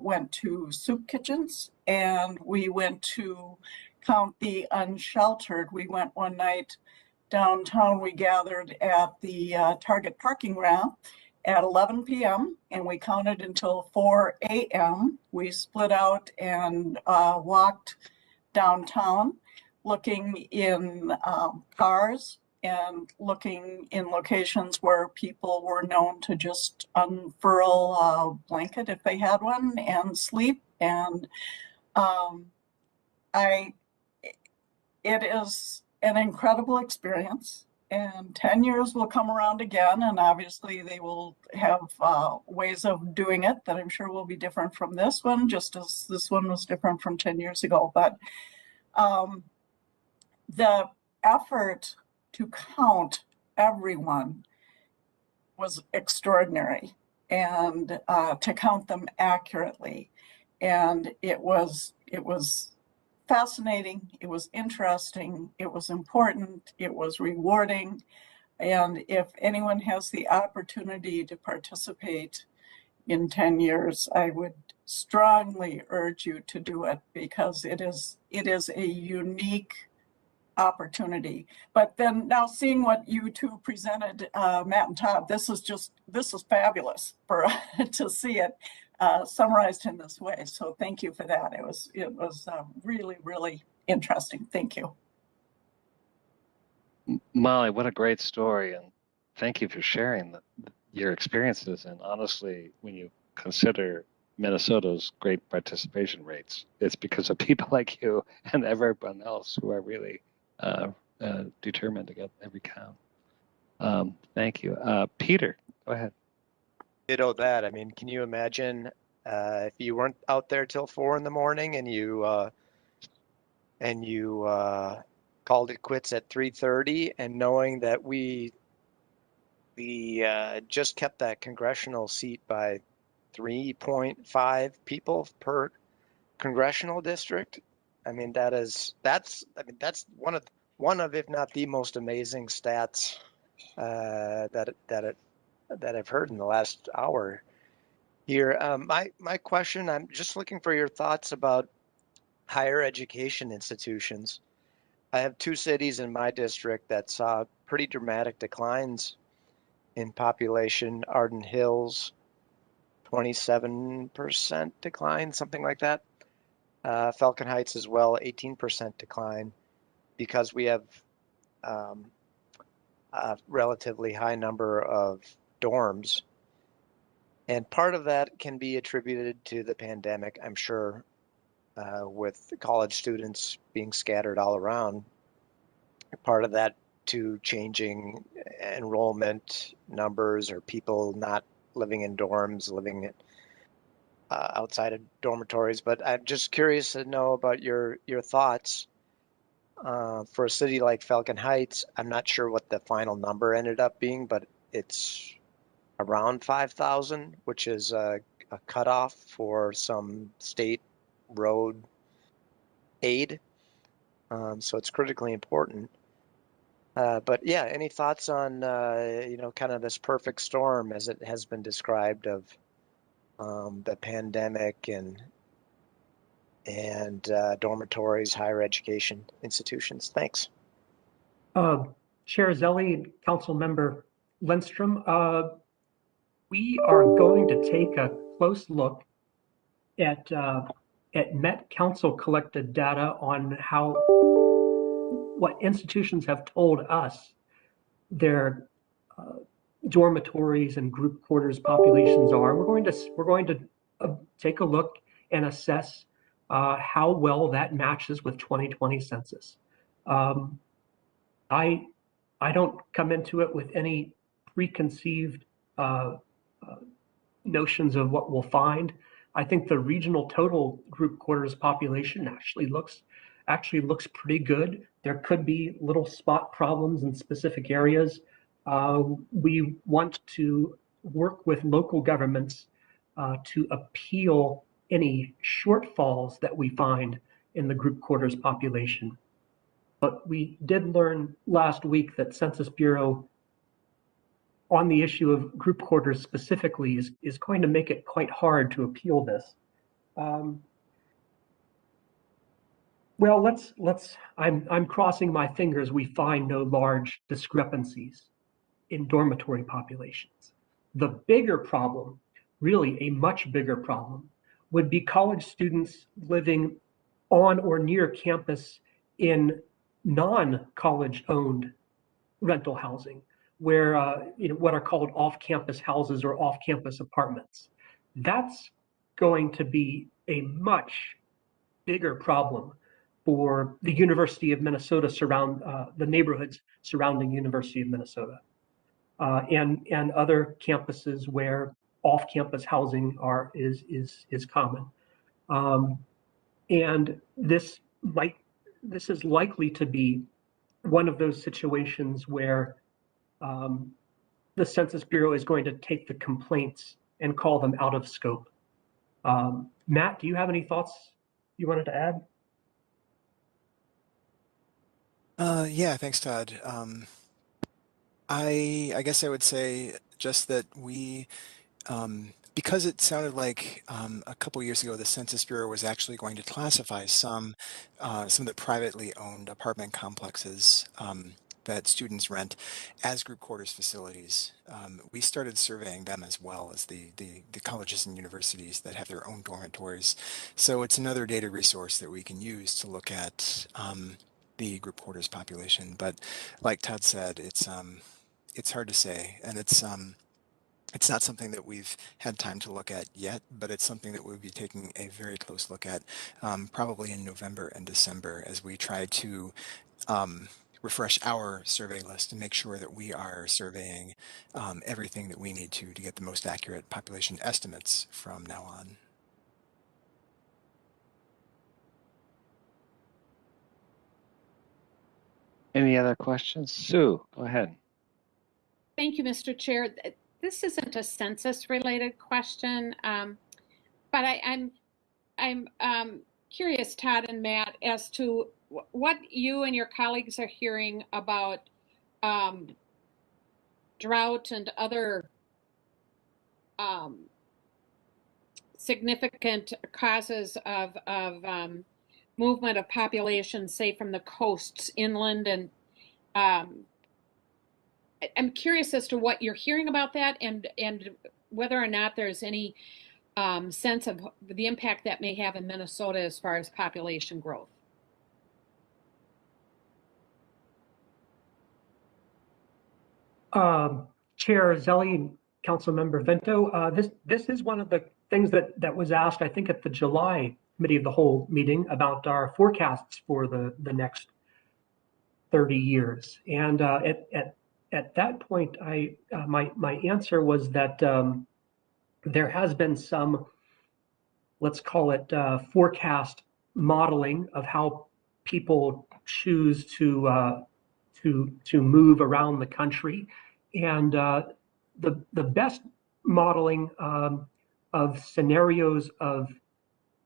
went to soup kitchens, and we went to count the unsheltered. We went one night downtown. We gathered at the Target parking ramp at 11 p.m. and we counted until 4 a.m. We split out and walked downtown, looking in cars and looking in locations where people were known to just unfurl a blanket if they had one and sleep. And it is an incredible experience. And 10 years will come around again, and obviously they will have ways of doing it that I'm sure will be different from this one, just as this one was different from 10 years ago. But the effort to count everyone was extraordinary, and to count them accurately. And it was fascinating, it was interesting, it was important, it was rewarding. And if anyone has the opportunity to participate in 10 years, I would strongly urge you to do it, because it is a unique opportunity. But then now, seeing what you two presented, Matt and Todd, this is fabulous for to see it summarized in this way. So thank you for that. It was really, really interesting. Thank you. Molly, what a great story, and thank you for sharing your experiences. And honestly, when you consider Minnesota's great participation rates, it's because of people like you and everyone else who are really determined to get every count. Thank you. Peter, go ahead. Ditto that. I mean, can you imagine if you weren't out there till 4 in the morning and you called it quits at 3:30, and knowing that we just kept that congressional seat by 3.5 people per congressional district. I mean, that's one of if not the most amazing stats that I've heard in the last hour here. My question, I'm just looking for your thoughts about higher education institutions. I have 2 cities in my district that saw pretty dramatic declines in population. Arden Hills, 27% decline, something like that. Falcon Heights as well, 18% decline, because we have a relatively high number of dorms. And part of that can be attributed to the pandemic, I'm sure, with college students being scattered all around. Part of that to changing enrollment numbers, or people not living in dorms, living outside of dormitories. But I'm just curious to know about your thoughts. For a city like Falcon Heights, I'm not sure what the final number ended up being, but it's around 5,000, which is a cutoff for some state road aid. So it's critically important. But yeah, any thoughts on kind of this perfect storm as it has been described of the pandemic and dormitories, higher education institutions? Thanks. Chair Zelli, Council Member Lindstrom, we are going to take a close look at Met Council collected data on what institutions have told us their dormitories and group quarters populations are. We're going to take a look and assess how well that matches with 2020 census. I don't come into it with any preconceived notions of what we'll find. I think the regional total group quarters population actually looks pretty good. There could be little spot problems in specific areas. We want to work with local governments to appeal any shortfalls that we find in the group quarters population. But we did learn last week that Census Bureau, on the issue of group quarters specifically, is going to make it quite hard to appeal this. Well, I'm crossing my fingers we find no large discrepancies in dormitory populations. The bigger problem, really a much bigger problem, would be college students living on or near campus in non-college owned rental housing, where what are called off-campus houses or off-campus apartments. That's going to be a much bigger problem for the University of Minnesota, the neighborhoods surrounding University of Minnesota, and other campuses where off-campus housing is common. And this is likely to be one of those situations where the Census Bureau is going to take the complaints and call them out of scope. Matt, do you have any thoughts you wanted to add? Yeah, thanks, Todd. I guess I would say just that because it sounded like a couple years ago the Census Bureau was actually going to classify some of the privately owned apartment complexes that students rent as group quarters facilities. We started surveying them as well as the colleges and universities that have their own dormitories. So it's another data resource that we can use to look at the group quarters population. But like Todd said, it's hard to say, and it's not something that we've had time to look at yet, but it's something that we'll be taking a very close look at probably in November and December as we try to refresh our survey list and make sure that we are surveying everything that we need to get the most accurate population estimates from now on. Any other questions? Sue, go ahead. Thank you, Mr. Chair. This isn't a census-related question, but I'm curious, Todd and Matt, as to what you and your colleagues are hearing about drought and other significant causes of movement of population, say from the coasts inland, and I'm curious as to what you're hearing about that, and whether or not there's any sense of the impact that may have in Minnesota as far as population growth. Chair Zelli, Councilmember Vento, this is one of the things that was asked, I think, at the July Committee of the Whole meeting about our forecasts for the next 30 years. And at that point, my answer was that there has been some, let's call it forecast modeling of how people choose to move around the country, and the best modeling of scenarios of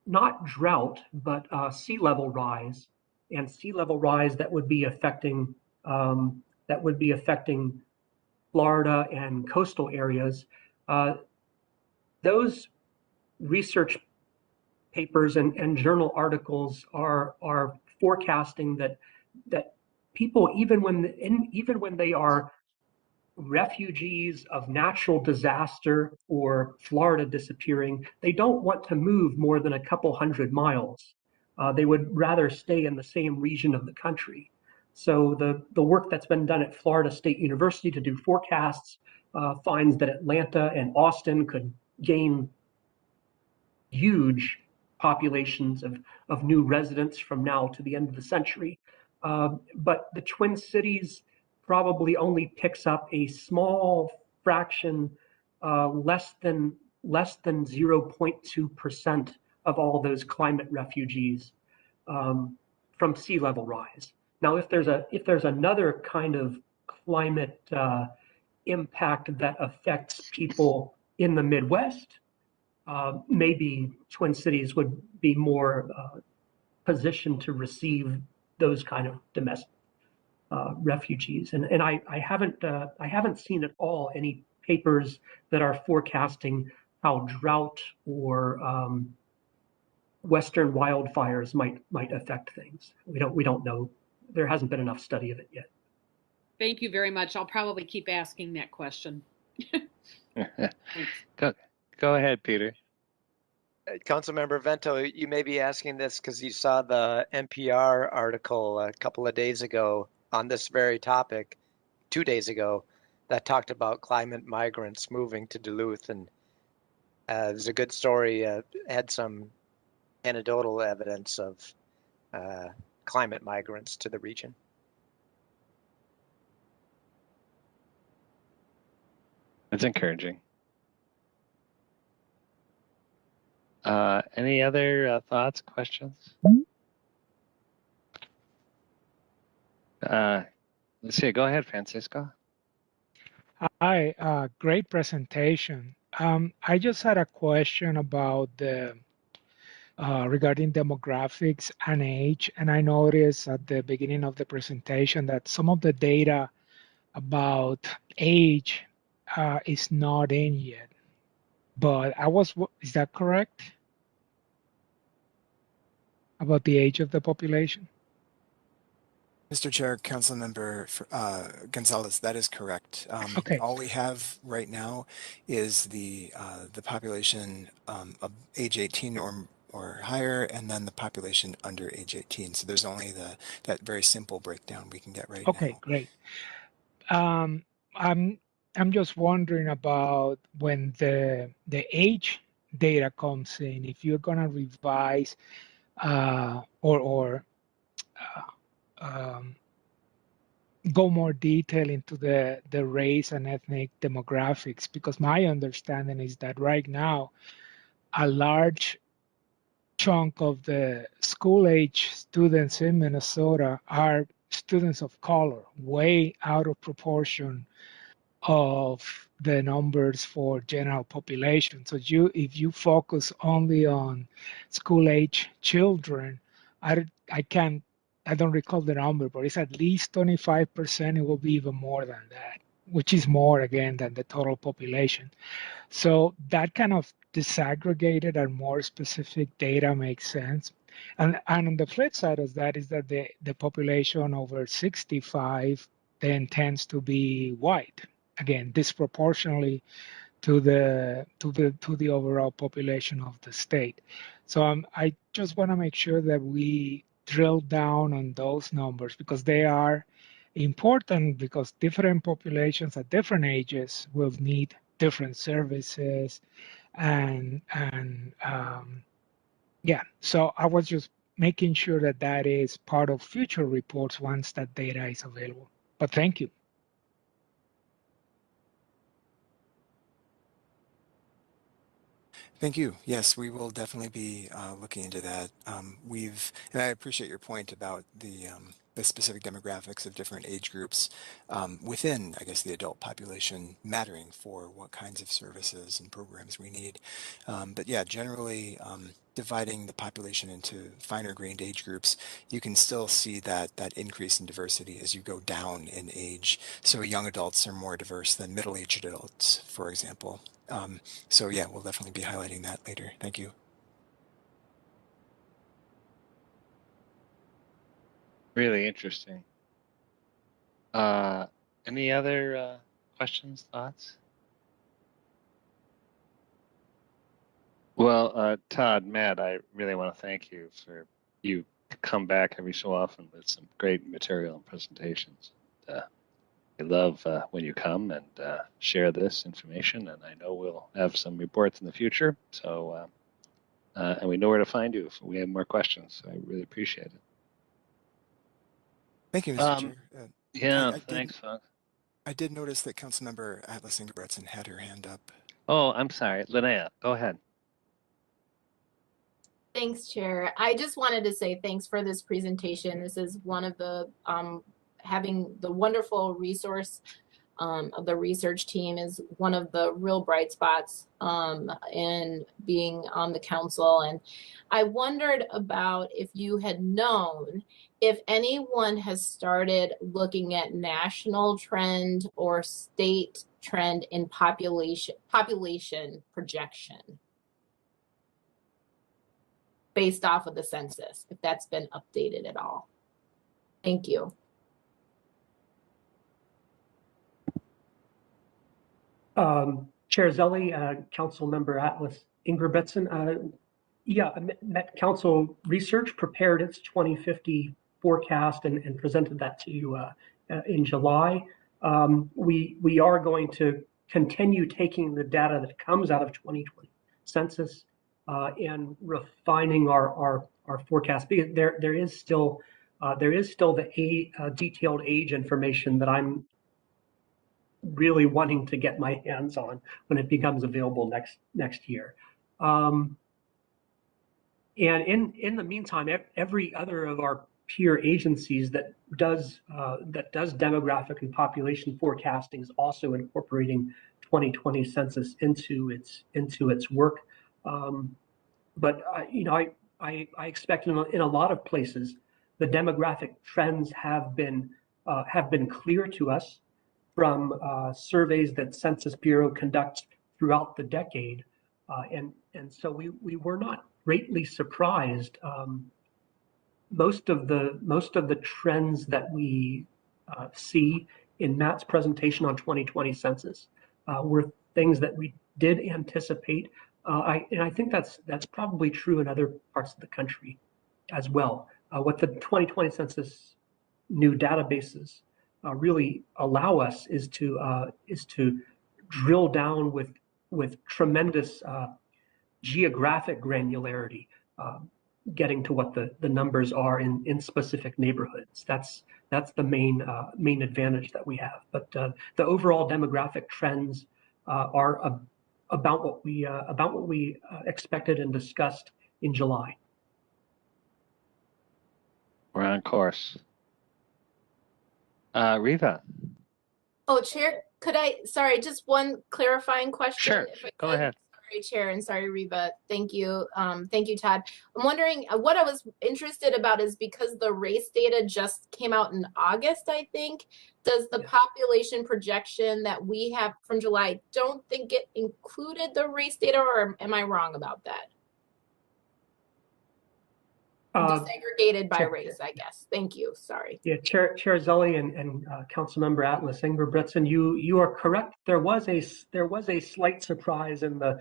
not drought but sea level rise, and sea level rise that would be affecting Florida and coastal areas. Those research papers and journal articles are forecasting that people, even when they are refugees of natural disaster or Florida disappearing, they don't want to move more than a couple hundred miles. They would rather stay in the same region of the country. So the work that's been done at Florida State University to do forecasts finds that Atlanta and Austin could gain huge populations of new residents from now to the end of the century. But the Twin Cities probably only picks up a small fraction, less than 0.2% of all those climate refugees from sea level rise. Now, if there's another kind of climate impact that affects people in the Midwest, maybe Twin Cities would be more positioned to receive those kind of domestic refugees. And I haven't seen at all any papers that are forecasting how drought or Western wildfires might affect things. We don't know. There hasn't been enough study of it yet. Thank you very much. I'll probably keep asking that question. Go ahead, Peter. Councilmember Vento, you may be asking this because you saw the NPR article a couple of days ago on this very topic, 2 days ago, that talked about climate migrants moving to Duluth. And it was a good story, had some anecdotal evidence of climate migrants to the region. That's encouraging. Any other thoughts, questions? Let's see. Go ahead, Francisco. Hi, great presentation. I just had a question about the regarding demographics and age, and I noticed at the beginning of the presentation that some of the data about age is not in yet. But is that correct? About the age of the population? Mr. Chair, Councilmember Gonzalez, that is correct. Okay. All we have right now is the population of age 18 or higher, and then the population under age 18. So there's only that very simple breakdown we can get right Okay, now. great. Um, I'm I'm just wondering about when the age data comes in, if you're gonna revise or go more detail into the race and ethnic demographics, because my understanding is that right now a large chunk of the school age students in Minnesota are students of color, way out of proportion of the numbers for general population. So if you focus only on school age children, I can't, I don't recall the number, but it's at least 25%. It will be even more than that, which is more again than the total population. So that kind of disaggregated and more specific data makes sense. And on the flip side of that is that the population over 65 then tends to be white, again, disproportionately to the overall population of the state. So I just want to make sure that we drill down on those numbers because they are important because different populations at different ages will need different services and yeah. So I was just making sure that that is part of future reports once that data is available. But thank you. Thank you. Yes, we will definitely be looking into that. And I appreciate your point about the specific demographics of different age groups within, I guess, the adult population mattering for what kinds of services and programs we need. But yeah, generally dividing the population into finer grained age groups, you can still see that increase in diversity as you go down in age. So young adults are more diverse than middle-aged adults, for example. So yeah, we'll definitely be highlighting that later. Thank you. Really interesting. Any other questions, thoughts? Well, Todd, Matt, I really want to thank you for you come back every so often with some great material and presentations. I love when you come and share this information, and I know we'll have some reports in the future. So, and we know where to find you if we have more questions. So I really appreciate it. Thank you, Mr. Chair. Yeah, thanks, Fox. I did notice that Councilmember Atlas Ingebretson had her hand up. Oh, I'm sorry. Linnea, go ahead. Thanks, Chair. I just wanted to say thanks for this presentation. This is one of the, having the wonderful resource of the research team is one of the real bright spots in being on the council. And I wondered about if you had known if anyone has started looking at national trend or state trend in population projection based off of the census, if that's been updated at all. Thank you. Chair Zelli, Council Member Atlas Ingebretson. Yeah, Met Council Research prepared its 2050 forecast and presented that to you in July. We are going to continue taking the data that comes out of 2020 census and refining our forecast because there is still the detailed age information that I'm really wanting to get my hands on when it becomes available next year. And in the meantime, every other of our peer agencies that does demographic and population forecasting is also incorporating 2020 census into its work. But I expect in a lot of places the demographic trends have been clear to us from surveys that Census Bureau conducts throughout the decade, and so we were not greatly surprised. Most of the trends that we see in Matt's presentation on 2020 census were things that we did anticipate. And I think that's probably true in other parts of the country as well. What the 2020 census new databases really allow us is to drill down with tremendous geographic granularity, getting to what the numbers are in specific neighborhoods. That's the main advantage that we have. But the overall demographic trends are about what we expected and discussed in July. We're on course. Riva. Oh, Chair, sorry, just one clarifying question. Sure, go ahead. Sorry, Chair, and sorry, Reba. Thank you. Thank you, Todd. I'm wondering, what I was interested about is because the race data just came out in August, I think, does the population projection that we have from July, don't think it included the race data, or am I wrong about that? Disaggregated by race, I guess. Thank you. Sorry. Yeah, Chair Zelli and Councilmember Atlas Ingber-Britson, you are correct. There was a slight surprise in the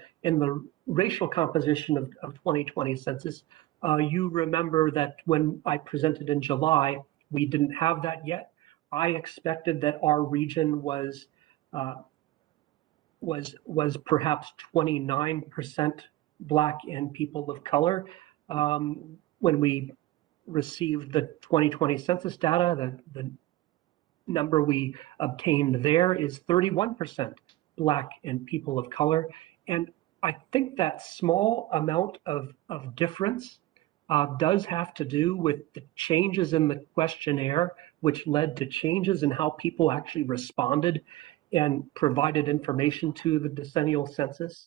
racial composition of 2020 census. You remember that when I presented in July, we didn't have that yet. I expected that our region was perhaps 29% Black and people of color. When we received the 2020 census data, the number we obtained there is 31% Black and people of color. And I think that small amount of difference does have to do with the changes in the questionnaire, which led to changes in how people actually responded and provided information to the decennial census.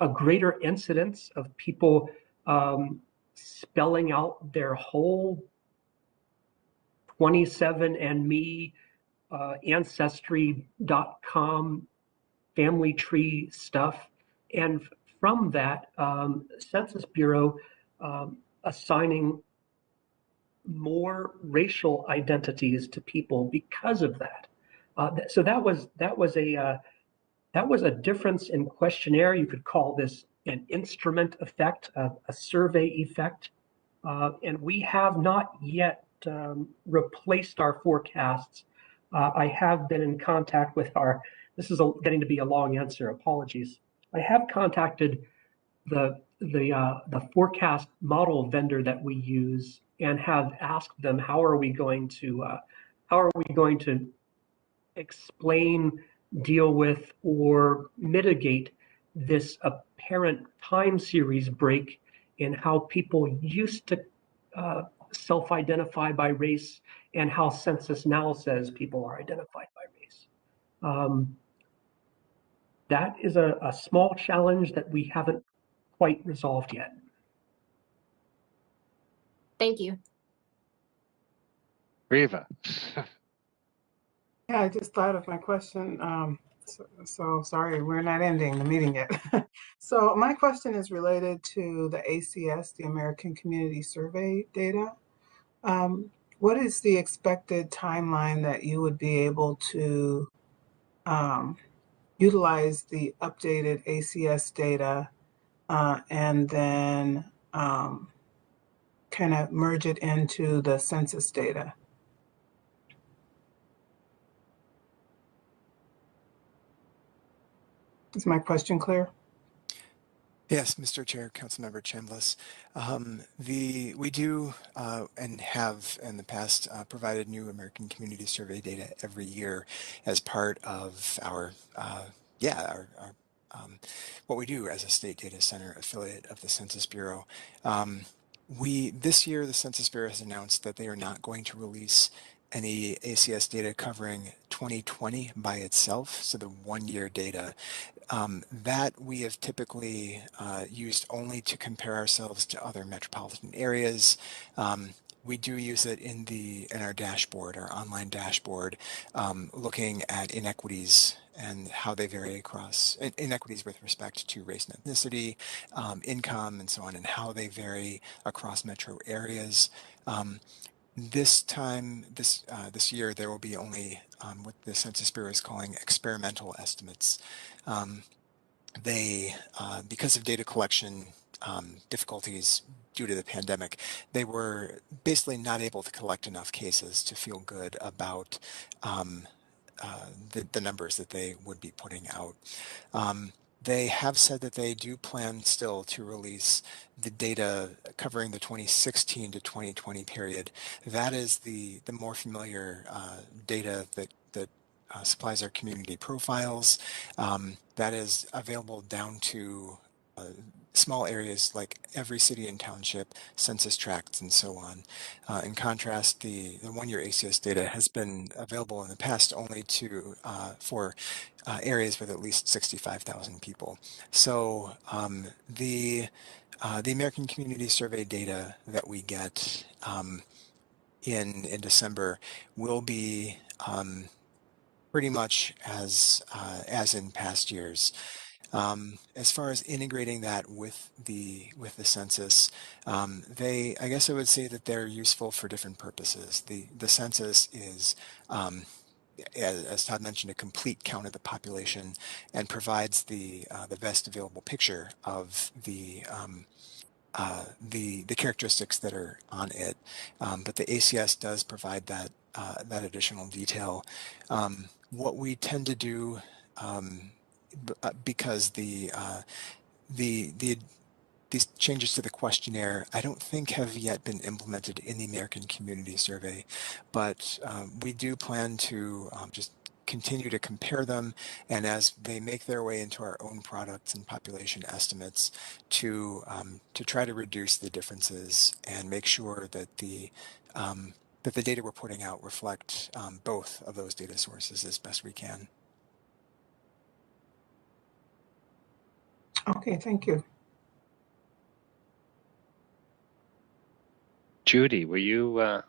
A greater incidence of people spelling out their whole 27andMe, Ancestry.com family tree stuff. And from that, Census Bureau assigning more racial identities to people because of that. So that was a difference in questionnaire. You could call this an instrument effect, a survey effect. And we have not yet replaced our forecasts. I have been in contact with this is getting to be a long answer, apologies. I have contacted the forecast model vendor that we use and have asked them, how are we going to explain, deal with, or mitigate this apparent time series break in how people used to self-identify by race and how census now says people are identified by race. That is a small challenge that we haven't quite resolved yet. Thank you. Riva. Yeah, I just thought of my question. So sorry, we're not ending the meeting yet. So my question is related to the ACS, the American Community Survey data. What is the expected timeline that you would be able to utilize the updated ACS data and then kind of merge it into the census data? Is my question clear? Yes, Mr. Chair, Councilmember Chambliss. We do and have in the past provided new American Community Survey data every year as part of our what we do as a state data center affiliate of the Census Bureau. This year, the Census Bureau has announced that they are not going to release any ACS data covering 2020 by itself, so the one-year data. That we have typically used only to compare ourselves to other metropolitan areas. We do use it in our dashboard, our online dashboard, looking at inequities and how they vary across inequities with respect to race and ethnicity, income, and so on, and how they vary across metro areas. This year, there will be only what the Census Bureau is calling experimental estimates. Because of data collection difficulties due to the pandemic, they were basically not able to collect enough cases to feel good about the numbers that they would be putting out. They have said that they do plan still to release the data covering the 2016 to 2020 period. That is the more familiar data that supplies our community profiles. That is available down to small areas like every city and township, census tracts, and so on. In contrast, the one-year ACS data has been available in the past only for areas with at least 65,000 people. So the American Community Survey data that we get in December will be pretty much as in past years. As far as integrating that with the census, I guess I would say that they're useful for different purposes. The census is, as Todd mentioned, a complete count of the population and provides the best available picture of the characteristics that are on it. But the ACS does provide that additional detail. What we tend to do, because these changes to the questionnaire, I don't think have yet been implemented in the American Community Survey, but we do plan to just continue to compare them, and as they make their way into our own products and population estimates, to try to reduce the differences and make sure that the data we're putting out reflect both of those data sources as best we can. Okay, thank you. Judy, were you,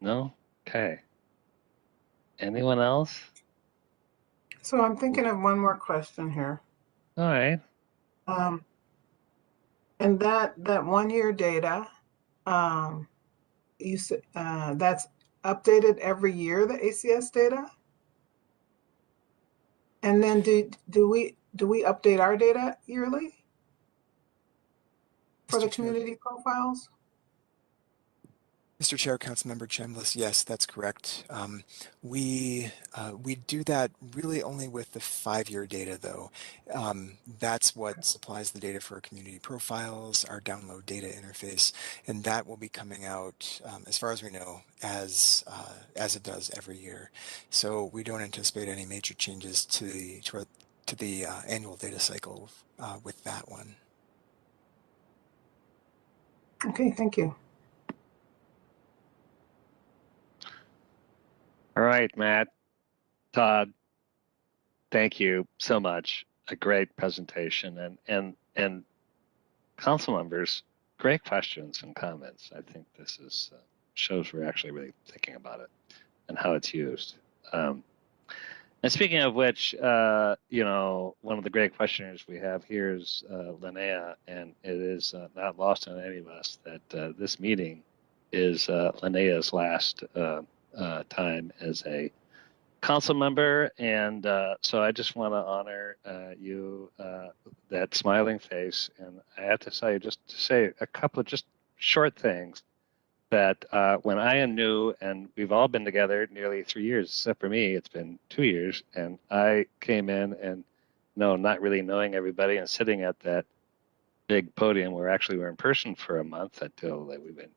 no? Okay. Anyone else? So I'm thinking of one more question here. All right. And that 1-year data, you said that's updated every year, the ACS data? And then do we update our data yearly for the community profiles? Mr. Chair, Councilmember Chambliss, yes, that's correct. We do that really only with the 5-year data, though. That's what supplies the data for our community profiles, our download data interface, and that will be coming out, as far as we know, as it does every year. So we don't anticipate any major changes to the annual data cycle with that one. Okay, thank you. All right, Matt, Todd, thank you so much. A great presentation, and council members, great questions and comments. I think this shows we're actually really thinking about it and how it's used. And speaking of which, one of the great questioners we have here is Linnea, and it is not lost on any of us that this meeting is Linnea's last time as a council member, and so I just want to honor you, that smiling face, and I have to say a couple of just short things that when I am new, and we've all been together nearly 3 years, except for me, it's been 2 years, and I came in and not really knowing everybody and sitting at that big podium where actually we're in person for a month until we went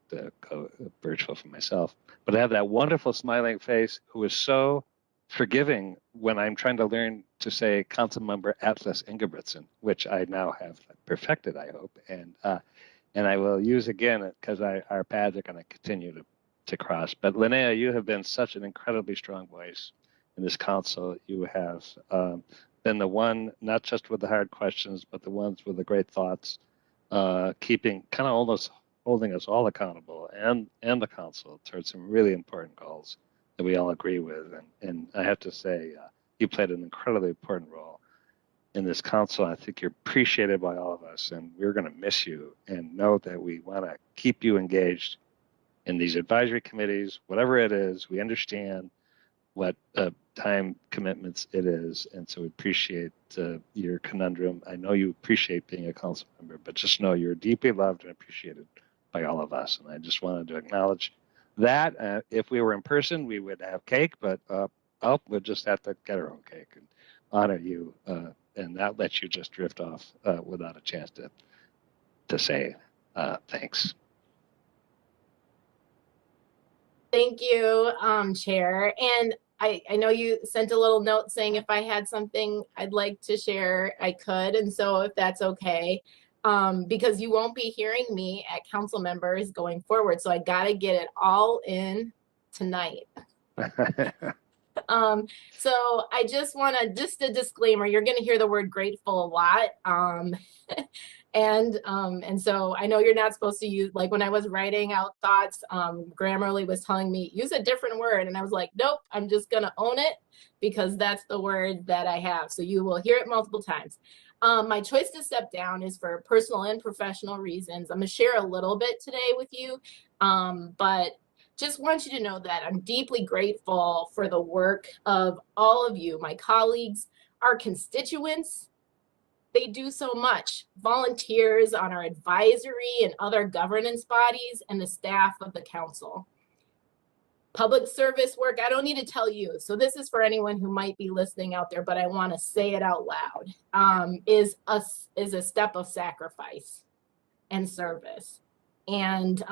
virtual for myself. But I have that wonderful smiling face who is so forgiving when I'm trying to learn to say Councilmember Atlas Ingebrigtsen, which I now have perfected, I hope. And and I will use again because our paths are going to continue to cross. But Linnea, you have been such an incredibly strong voice in this council. You have been the one, not just with the hard questions, but the ones with the great thoughts, keeping kind of almost holding us all accountable and the council towards some really important goals that we all agree with. And I have to say, you played an incredibly important role in this council. I think you're appreciated by all of us, and we're going to miss you, and know that we want to keep you engaged in these advisory committees, whatever it is. We understand what time commitments it is, and so we appreciate your conundrum. I know you appreciate being a council member, but just know you're deeply loved and appreciated by all of us, and I just wanted to acknowledge that. If we were in person, we would have cake, but we'll just have to get our own cake and honor you, and not let you just drift off without a chance to say thanks. Thank you, Chair. And I know you sent a little note saying if I had something I'd like to share, I could. And so if that's okay, because you won't be hearing me at council members going forward. So I got to get it all in tonight. So I just want to, just a disclaimer, you're going to hear the word grateful a lot. And so I know you're not supposed to use, like when I was writing out thoughts, Grammarly was telling me, use a different word. And I was like, nope, I'm just going to own it because that's the word that I have. So you will hear it multiple times. My choice to step down is for personal and professional reasons. I'm going to share a little bit today with you, but just want you to know that I'm deeply grateful for the work of all of you, my colleagues, our constituents. They do so much. Volunteers on our advisory and other governance bodies, and the staff of the council. Public service work, I don't need to tell you. So this is for anyone who might be listening out there, but I want to say it out loud, is a step of sacrifice and service. And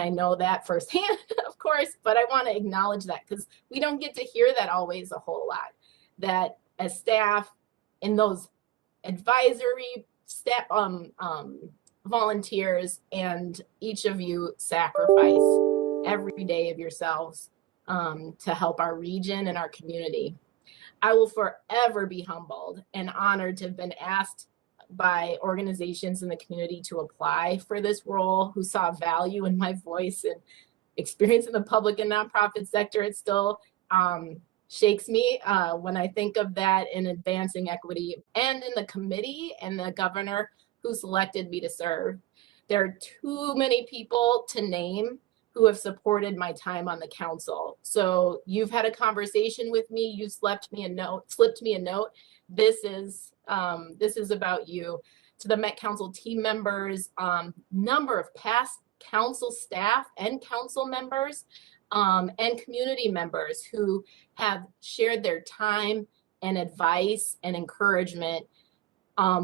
I know that firsthand, of course, but I want to acknowledge that because we don't get to hear that always a whole lot. That as staff in those advisory staff, volunteers, and each of you sacrifice every day of yourselves to help our region and our community. I will forever be humbled and honored to have been asked by organizations in the community to apply for this role, who saw value in my voice and experience in the public and nonprofit sector. It still shakes me when I think of that in advancing equity, and in the committee and the governor who selected me to serve. There are too many people to name who have supported my time on the council. So you've had a conversation with me, you slipped me a note. This is about you. To the Met Council team members, number of past council staff and council members, and community members who have shared their time and advice and encouragement,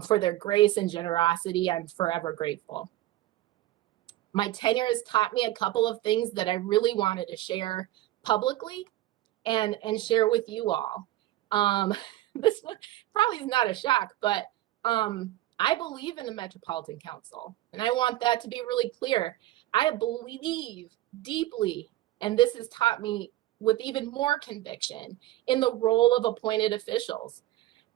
for their grace and generosity. I'm forever grateful. My tenure has taught me a couple of things that I really wanted to share publicly and share with you all. This one probably is not a shock, but I believe in the Metropolitan Council, and I want that to be really clear. I believe deeply, and this has taught me with even more conviction, in the role of appointed officials.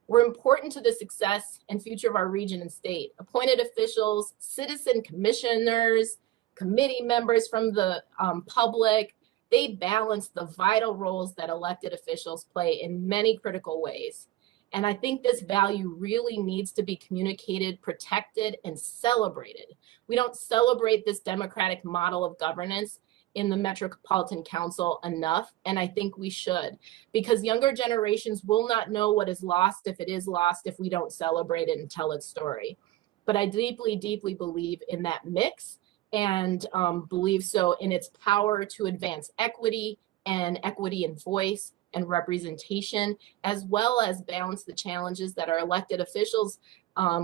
We're important to the success and future of our region and state. Appointed officials, citizen commissioners, committee members from the public, they balance the vital roles that elected officials play in many critical ways. And I think this value really needs to be communicated, protected, and celebrated. We don't celebrate this democratic model of governance in the Metropolitan Council enough, and I think we should, because younger generations will not know what is lost, if it is lost, if we don't celebrate it and tell its story. But I deeply, deeply believe in that mix, and believe so in its power to advance equity in voice and representation, as well as balance the challenges that our elected officials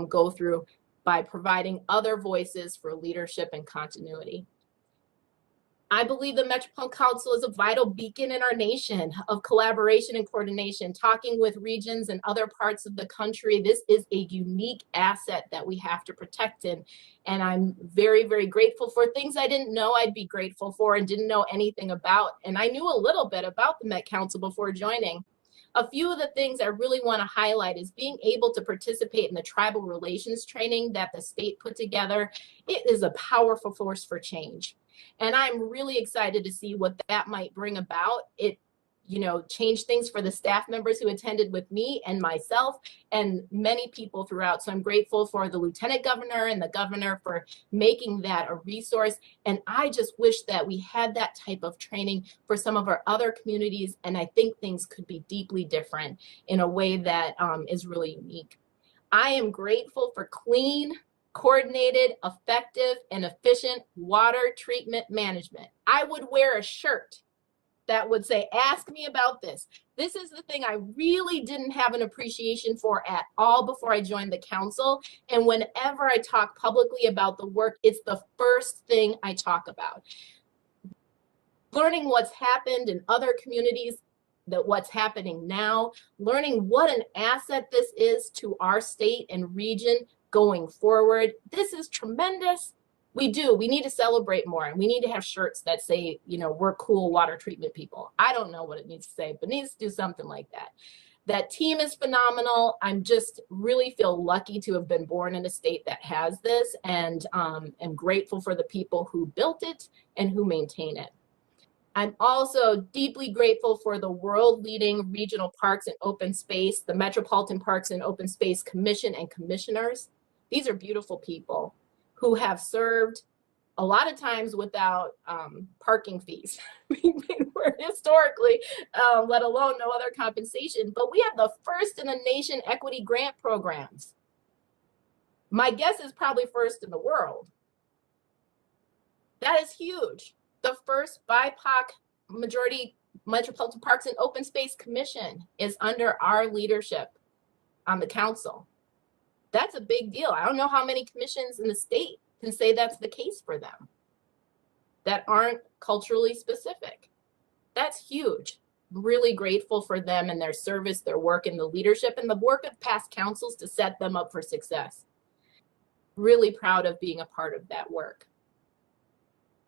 go through by providing other voices for leadership and continuity. I believe the Metropolitan Council is a vital beacon in our nation of collaboration and coordination, talking with regions and other parts of the country. This is a unique asset that we have to protect and I'm very, very grateful for things I didn't know I'd be grateful for and didn't know anything about. And I knew a little bit about the Met Council before joining. A few of the things I really want to highlight is being able to participate in the tribal relations training that the state put together. It is a powerful force for change. And I'm really excited to see what that might bring about. It, changed things for the staff members who attended with me and myself and many people throughout. So I'm grateful for the lieutenant governor and the governor for making that a resource. And I just wish that we had that type of training for some of our other communities. And I think things could be deeply different in a way that is really unique. I am grateful for clean, coordinated, effective, and efficient water treatment management. I would wear a shirt that would say, ask me about this. This is the thing I really didn't have an appreciation for at all before I joined the council. And whenever I talk publicly about the work, it's the first thing I talk about. Learning what's happened in other communities, that what's happening now, learning what an asset this is to our state and region going forward. This is tremendous. We need to celebrate more, and we need to have shirts that say, we're cool water treatment people. I don't know what it needs to say, but it needs to do something like that. That team is phenomenal. I'm just really feel lucky to have been born in a state that has this, and am grateful for the people who built it and who maintain it. I'm also deeply grateful for the world-leading regional parks and open space, the Metropolitan Parks and Open Space Commission and commissioners. These are beautiful people who have served a lot of times without parking fees. We're historically, let alone no other compensation, but we have the first in the nation equity grant programs. My guess is probably first in the world. That is huge. The first BIPOC majority Metropolitan Parks and Open Space Commission is under our leadership on the council. That's a big deal. I don't know how many commissions in the state can say that's the case for them that aren't culturally specific. That's huge. Really grateful for them and their service, their work, and the leadership and the work of past councils to set them up for success. Really proud of being a part of that work.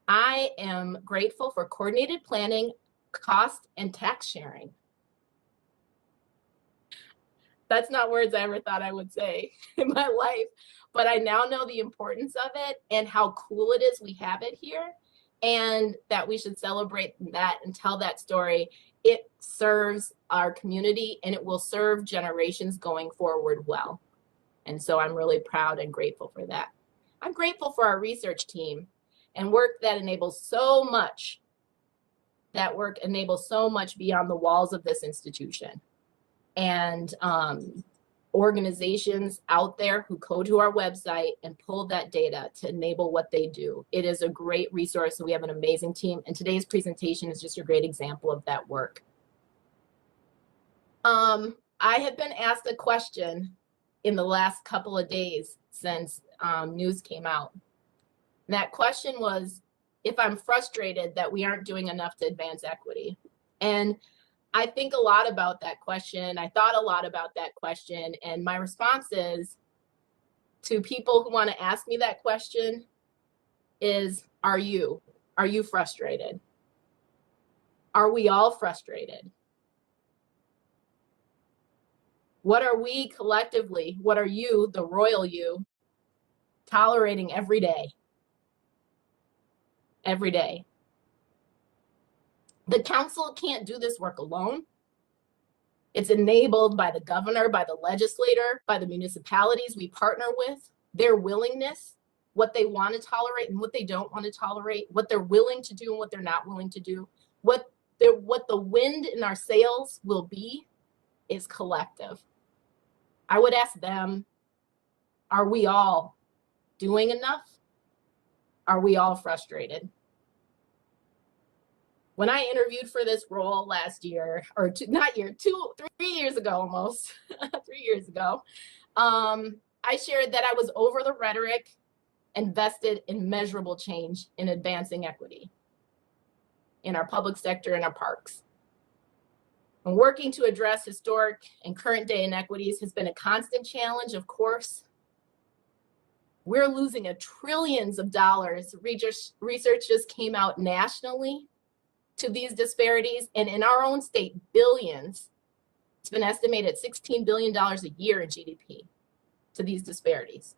I am grateful for coordinated planning, cost, and tax sharing. That's not words I ever thought I would say in my life, but I now know the importance of it and how cool it is we have it here, and that we should celebrate that and tell that story. It serves our community and it will serve generations going forward well. And so I'm really proud and grateful for that. I'm grateful for our research team and work that enables so much. That work enables so much beyond the walls of this institution. And organizations out there who go to our website and pull that data to enable what they do. It is a great resource, and we have an amazing team. And today's presentation is just a great example of that work. I have been asked a question in the last couple of days since news came out. And that question was if I'm frustrated that we aren't doing enough to advance equity. And I think a lot about that question. I thought a lot about that question. And my response is to people who want to ask me that question is, are you frustrated? Are we all frustrated? What are we collectively, what are you, the royal you, tolerating every day? Every day. The council can't do this work alone. It's enabled by the governor, by the legislator, by the municipalities we partner with, their willingness, what they want to tolerate and what they don't want to tolerate, what they're willing to do and what they're not willing to do. What the wind in our sails will be is collective. I would ask them, are we all doing enough? Are we all frustrated? When I interviewed for this role last year, or 3 years ago almost, 3 years ago, I shared that I was over the rhetoric and vested in measurable change in advancing equity. in our public sector and our parks. And working to address historic and current day inequities has been a constant challenge, of course. We're losing trillions of dollars. Research just came out nationally to these disparities, and in our own state, billions. It's been estimated at $16 billion a year in GDP to these disparities.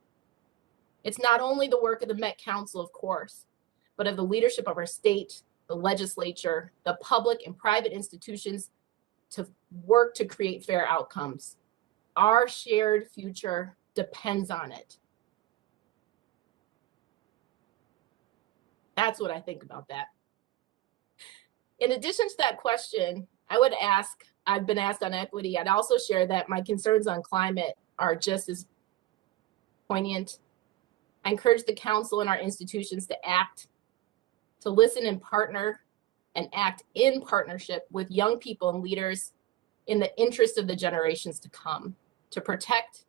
It's not only the work of the Met Council, of course, but of the leadership of our state, the legislature, the public and private institutions to work to create fair outcomes. Our shared future depends on it. That's what I think about that. In addition to that question, I've been asked on equity, I'd also share that my concerns on climate are just as poignant. I encourage the council and our institutions to act, to listen and partner, and act in partnership with young people and leaders in the interest of the generations to come, to protect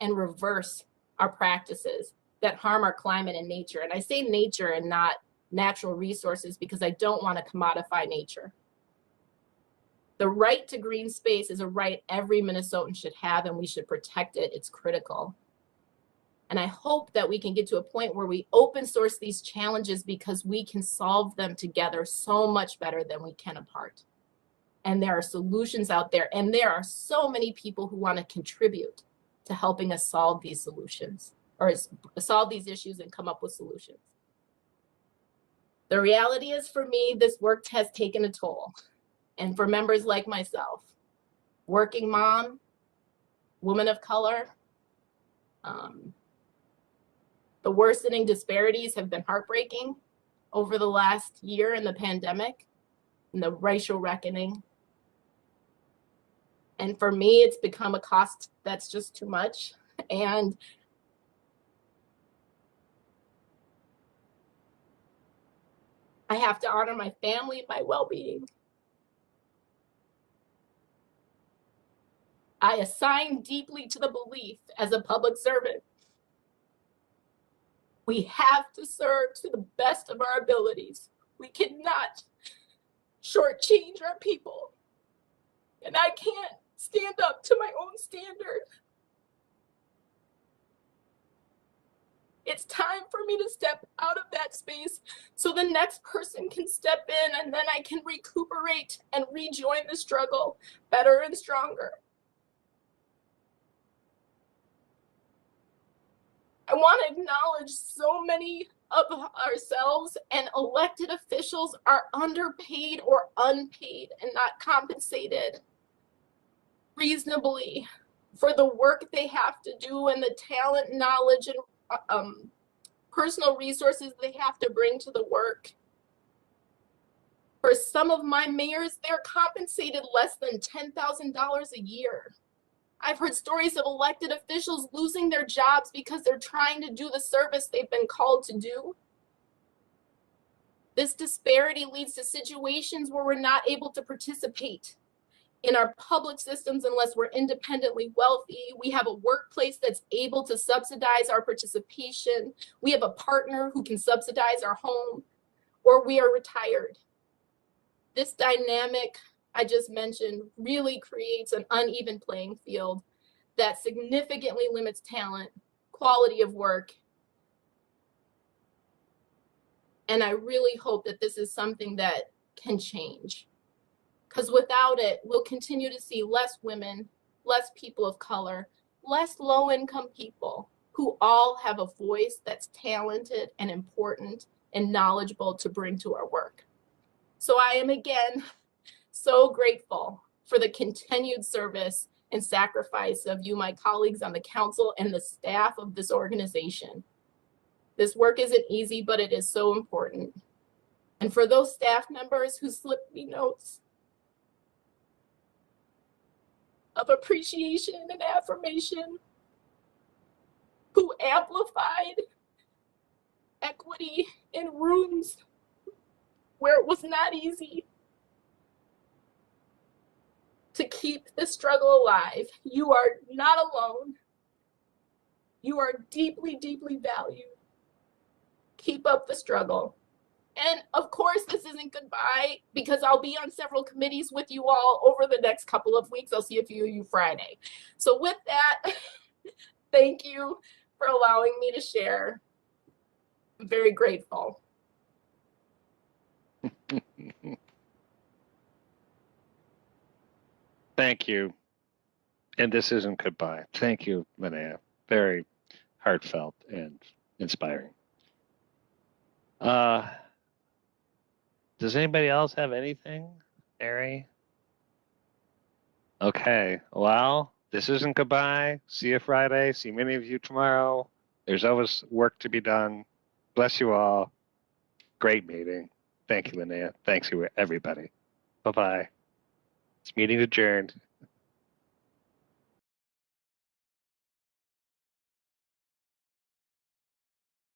and reverse our practices that harm our climate and nature. And I say nature and not natural resources because I don't want to commodify nature. The right to green space is a right every Minnesotan should have, and we should protect it. It's critical. And I hope that we can get to a point where we open source these challenges because we can solve them together so much better than we can apart. And there are solutions out there, and there are so many people who want to contribute to helping us solve these solutions, or solve these issues and come up with solutions. The reality is, for me, this work has taken a toll. And for members like myself, working mom, woman of color, the worsening disparities have been heartbreaking over the last year in the pandemic and the racial reckoning. And for me, it's become a cost that's just too much. And I have to honor my family and my well-being. I assign deeply to the belief as a public servant, we have to serve to the best of our abilities. We cannot shortchange our people. And I can't stand up to my own standard. It's time for me to step out of that space so the next person can step in, and then I can recuperate and rejoin the struggle better and stronger. I want to acknowledge so many of ourselves and elected officials are underpaid or unpaid and not compensated reasonably for the work they have to do and the talent, knowledge, and personal resources they have to bring to the work. For some of my mayors, they're compensated less than $10,000 a year. I've heard stories of elected officials losing their jobs because they're trying to do the service they've been called to do. This disparity leads to situations where we're not able to participate in our public systems unless we're independently wealthy. We have a workplace that's able to subsidize our participation. We have a partner who can subsidize our home, or we are retired. This dynamic I just mentioned really creates an uneven playing field that significantly limits talent, quality of work. And I really hope that this is something that can change. Because without it, we'll continue to see less women, less people of color, less low-income people who all have a voice that's talented and important and knowledgeable to bring to our work. So I am again so grateful for the continued service and sacrifice of you, my colleagues on the council and the staff of this organization. This work isn't easy, but it is so important. And for those staff members who slipped me notes of appreciation and affirmation, who amplified equity in rooms where it was not easy to keep the struggle alive. You are not alone. You are deeply, deeply valued. Keep up the struggle. And of course, this isn't goodbye because I'll be on several committees with you all over the next couple of weeks. I'll see a few of you Friday. So with that, thank you for allowing me to share. I'm very grateful. Thank you. And this isn't goodbye. Thank you, Linnea. Very heartfelt and inspiring. Does anybody else have anything, Mary? Okay. Well, this isn't goodbye. See you Friday. See many of you tomorrow. There's always work to be done. Bless you all. Great meeting. Thank you, Linnea. Thanks you, everybody. Bye-bye. This meeting adjourned.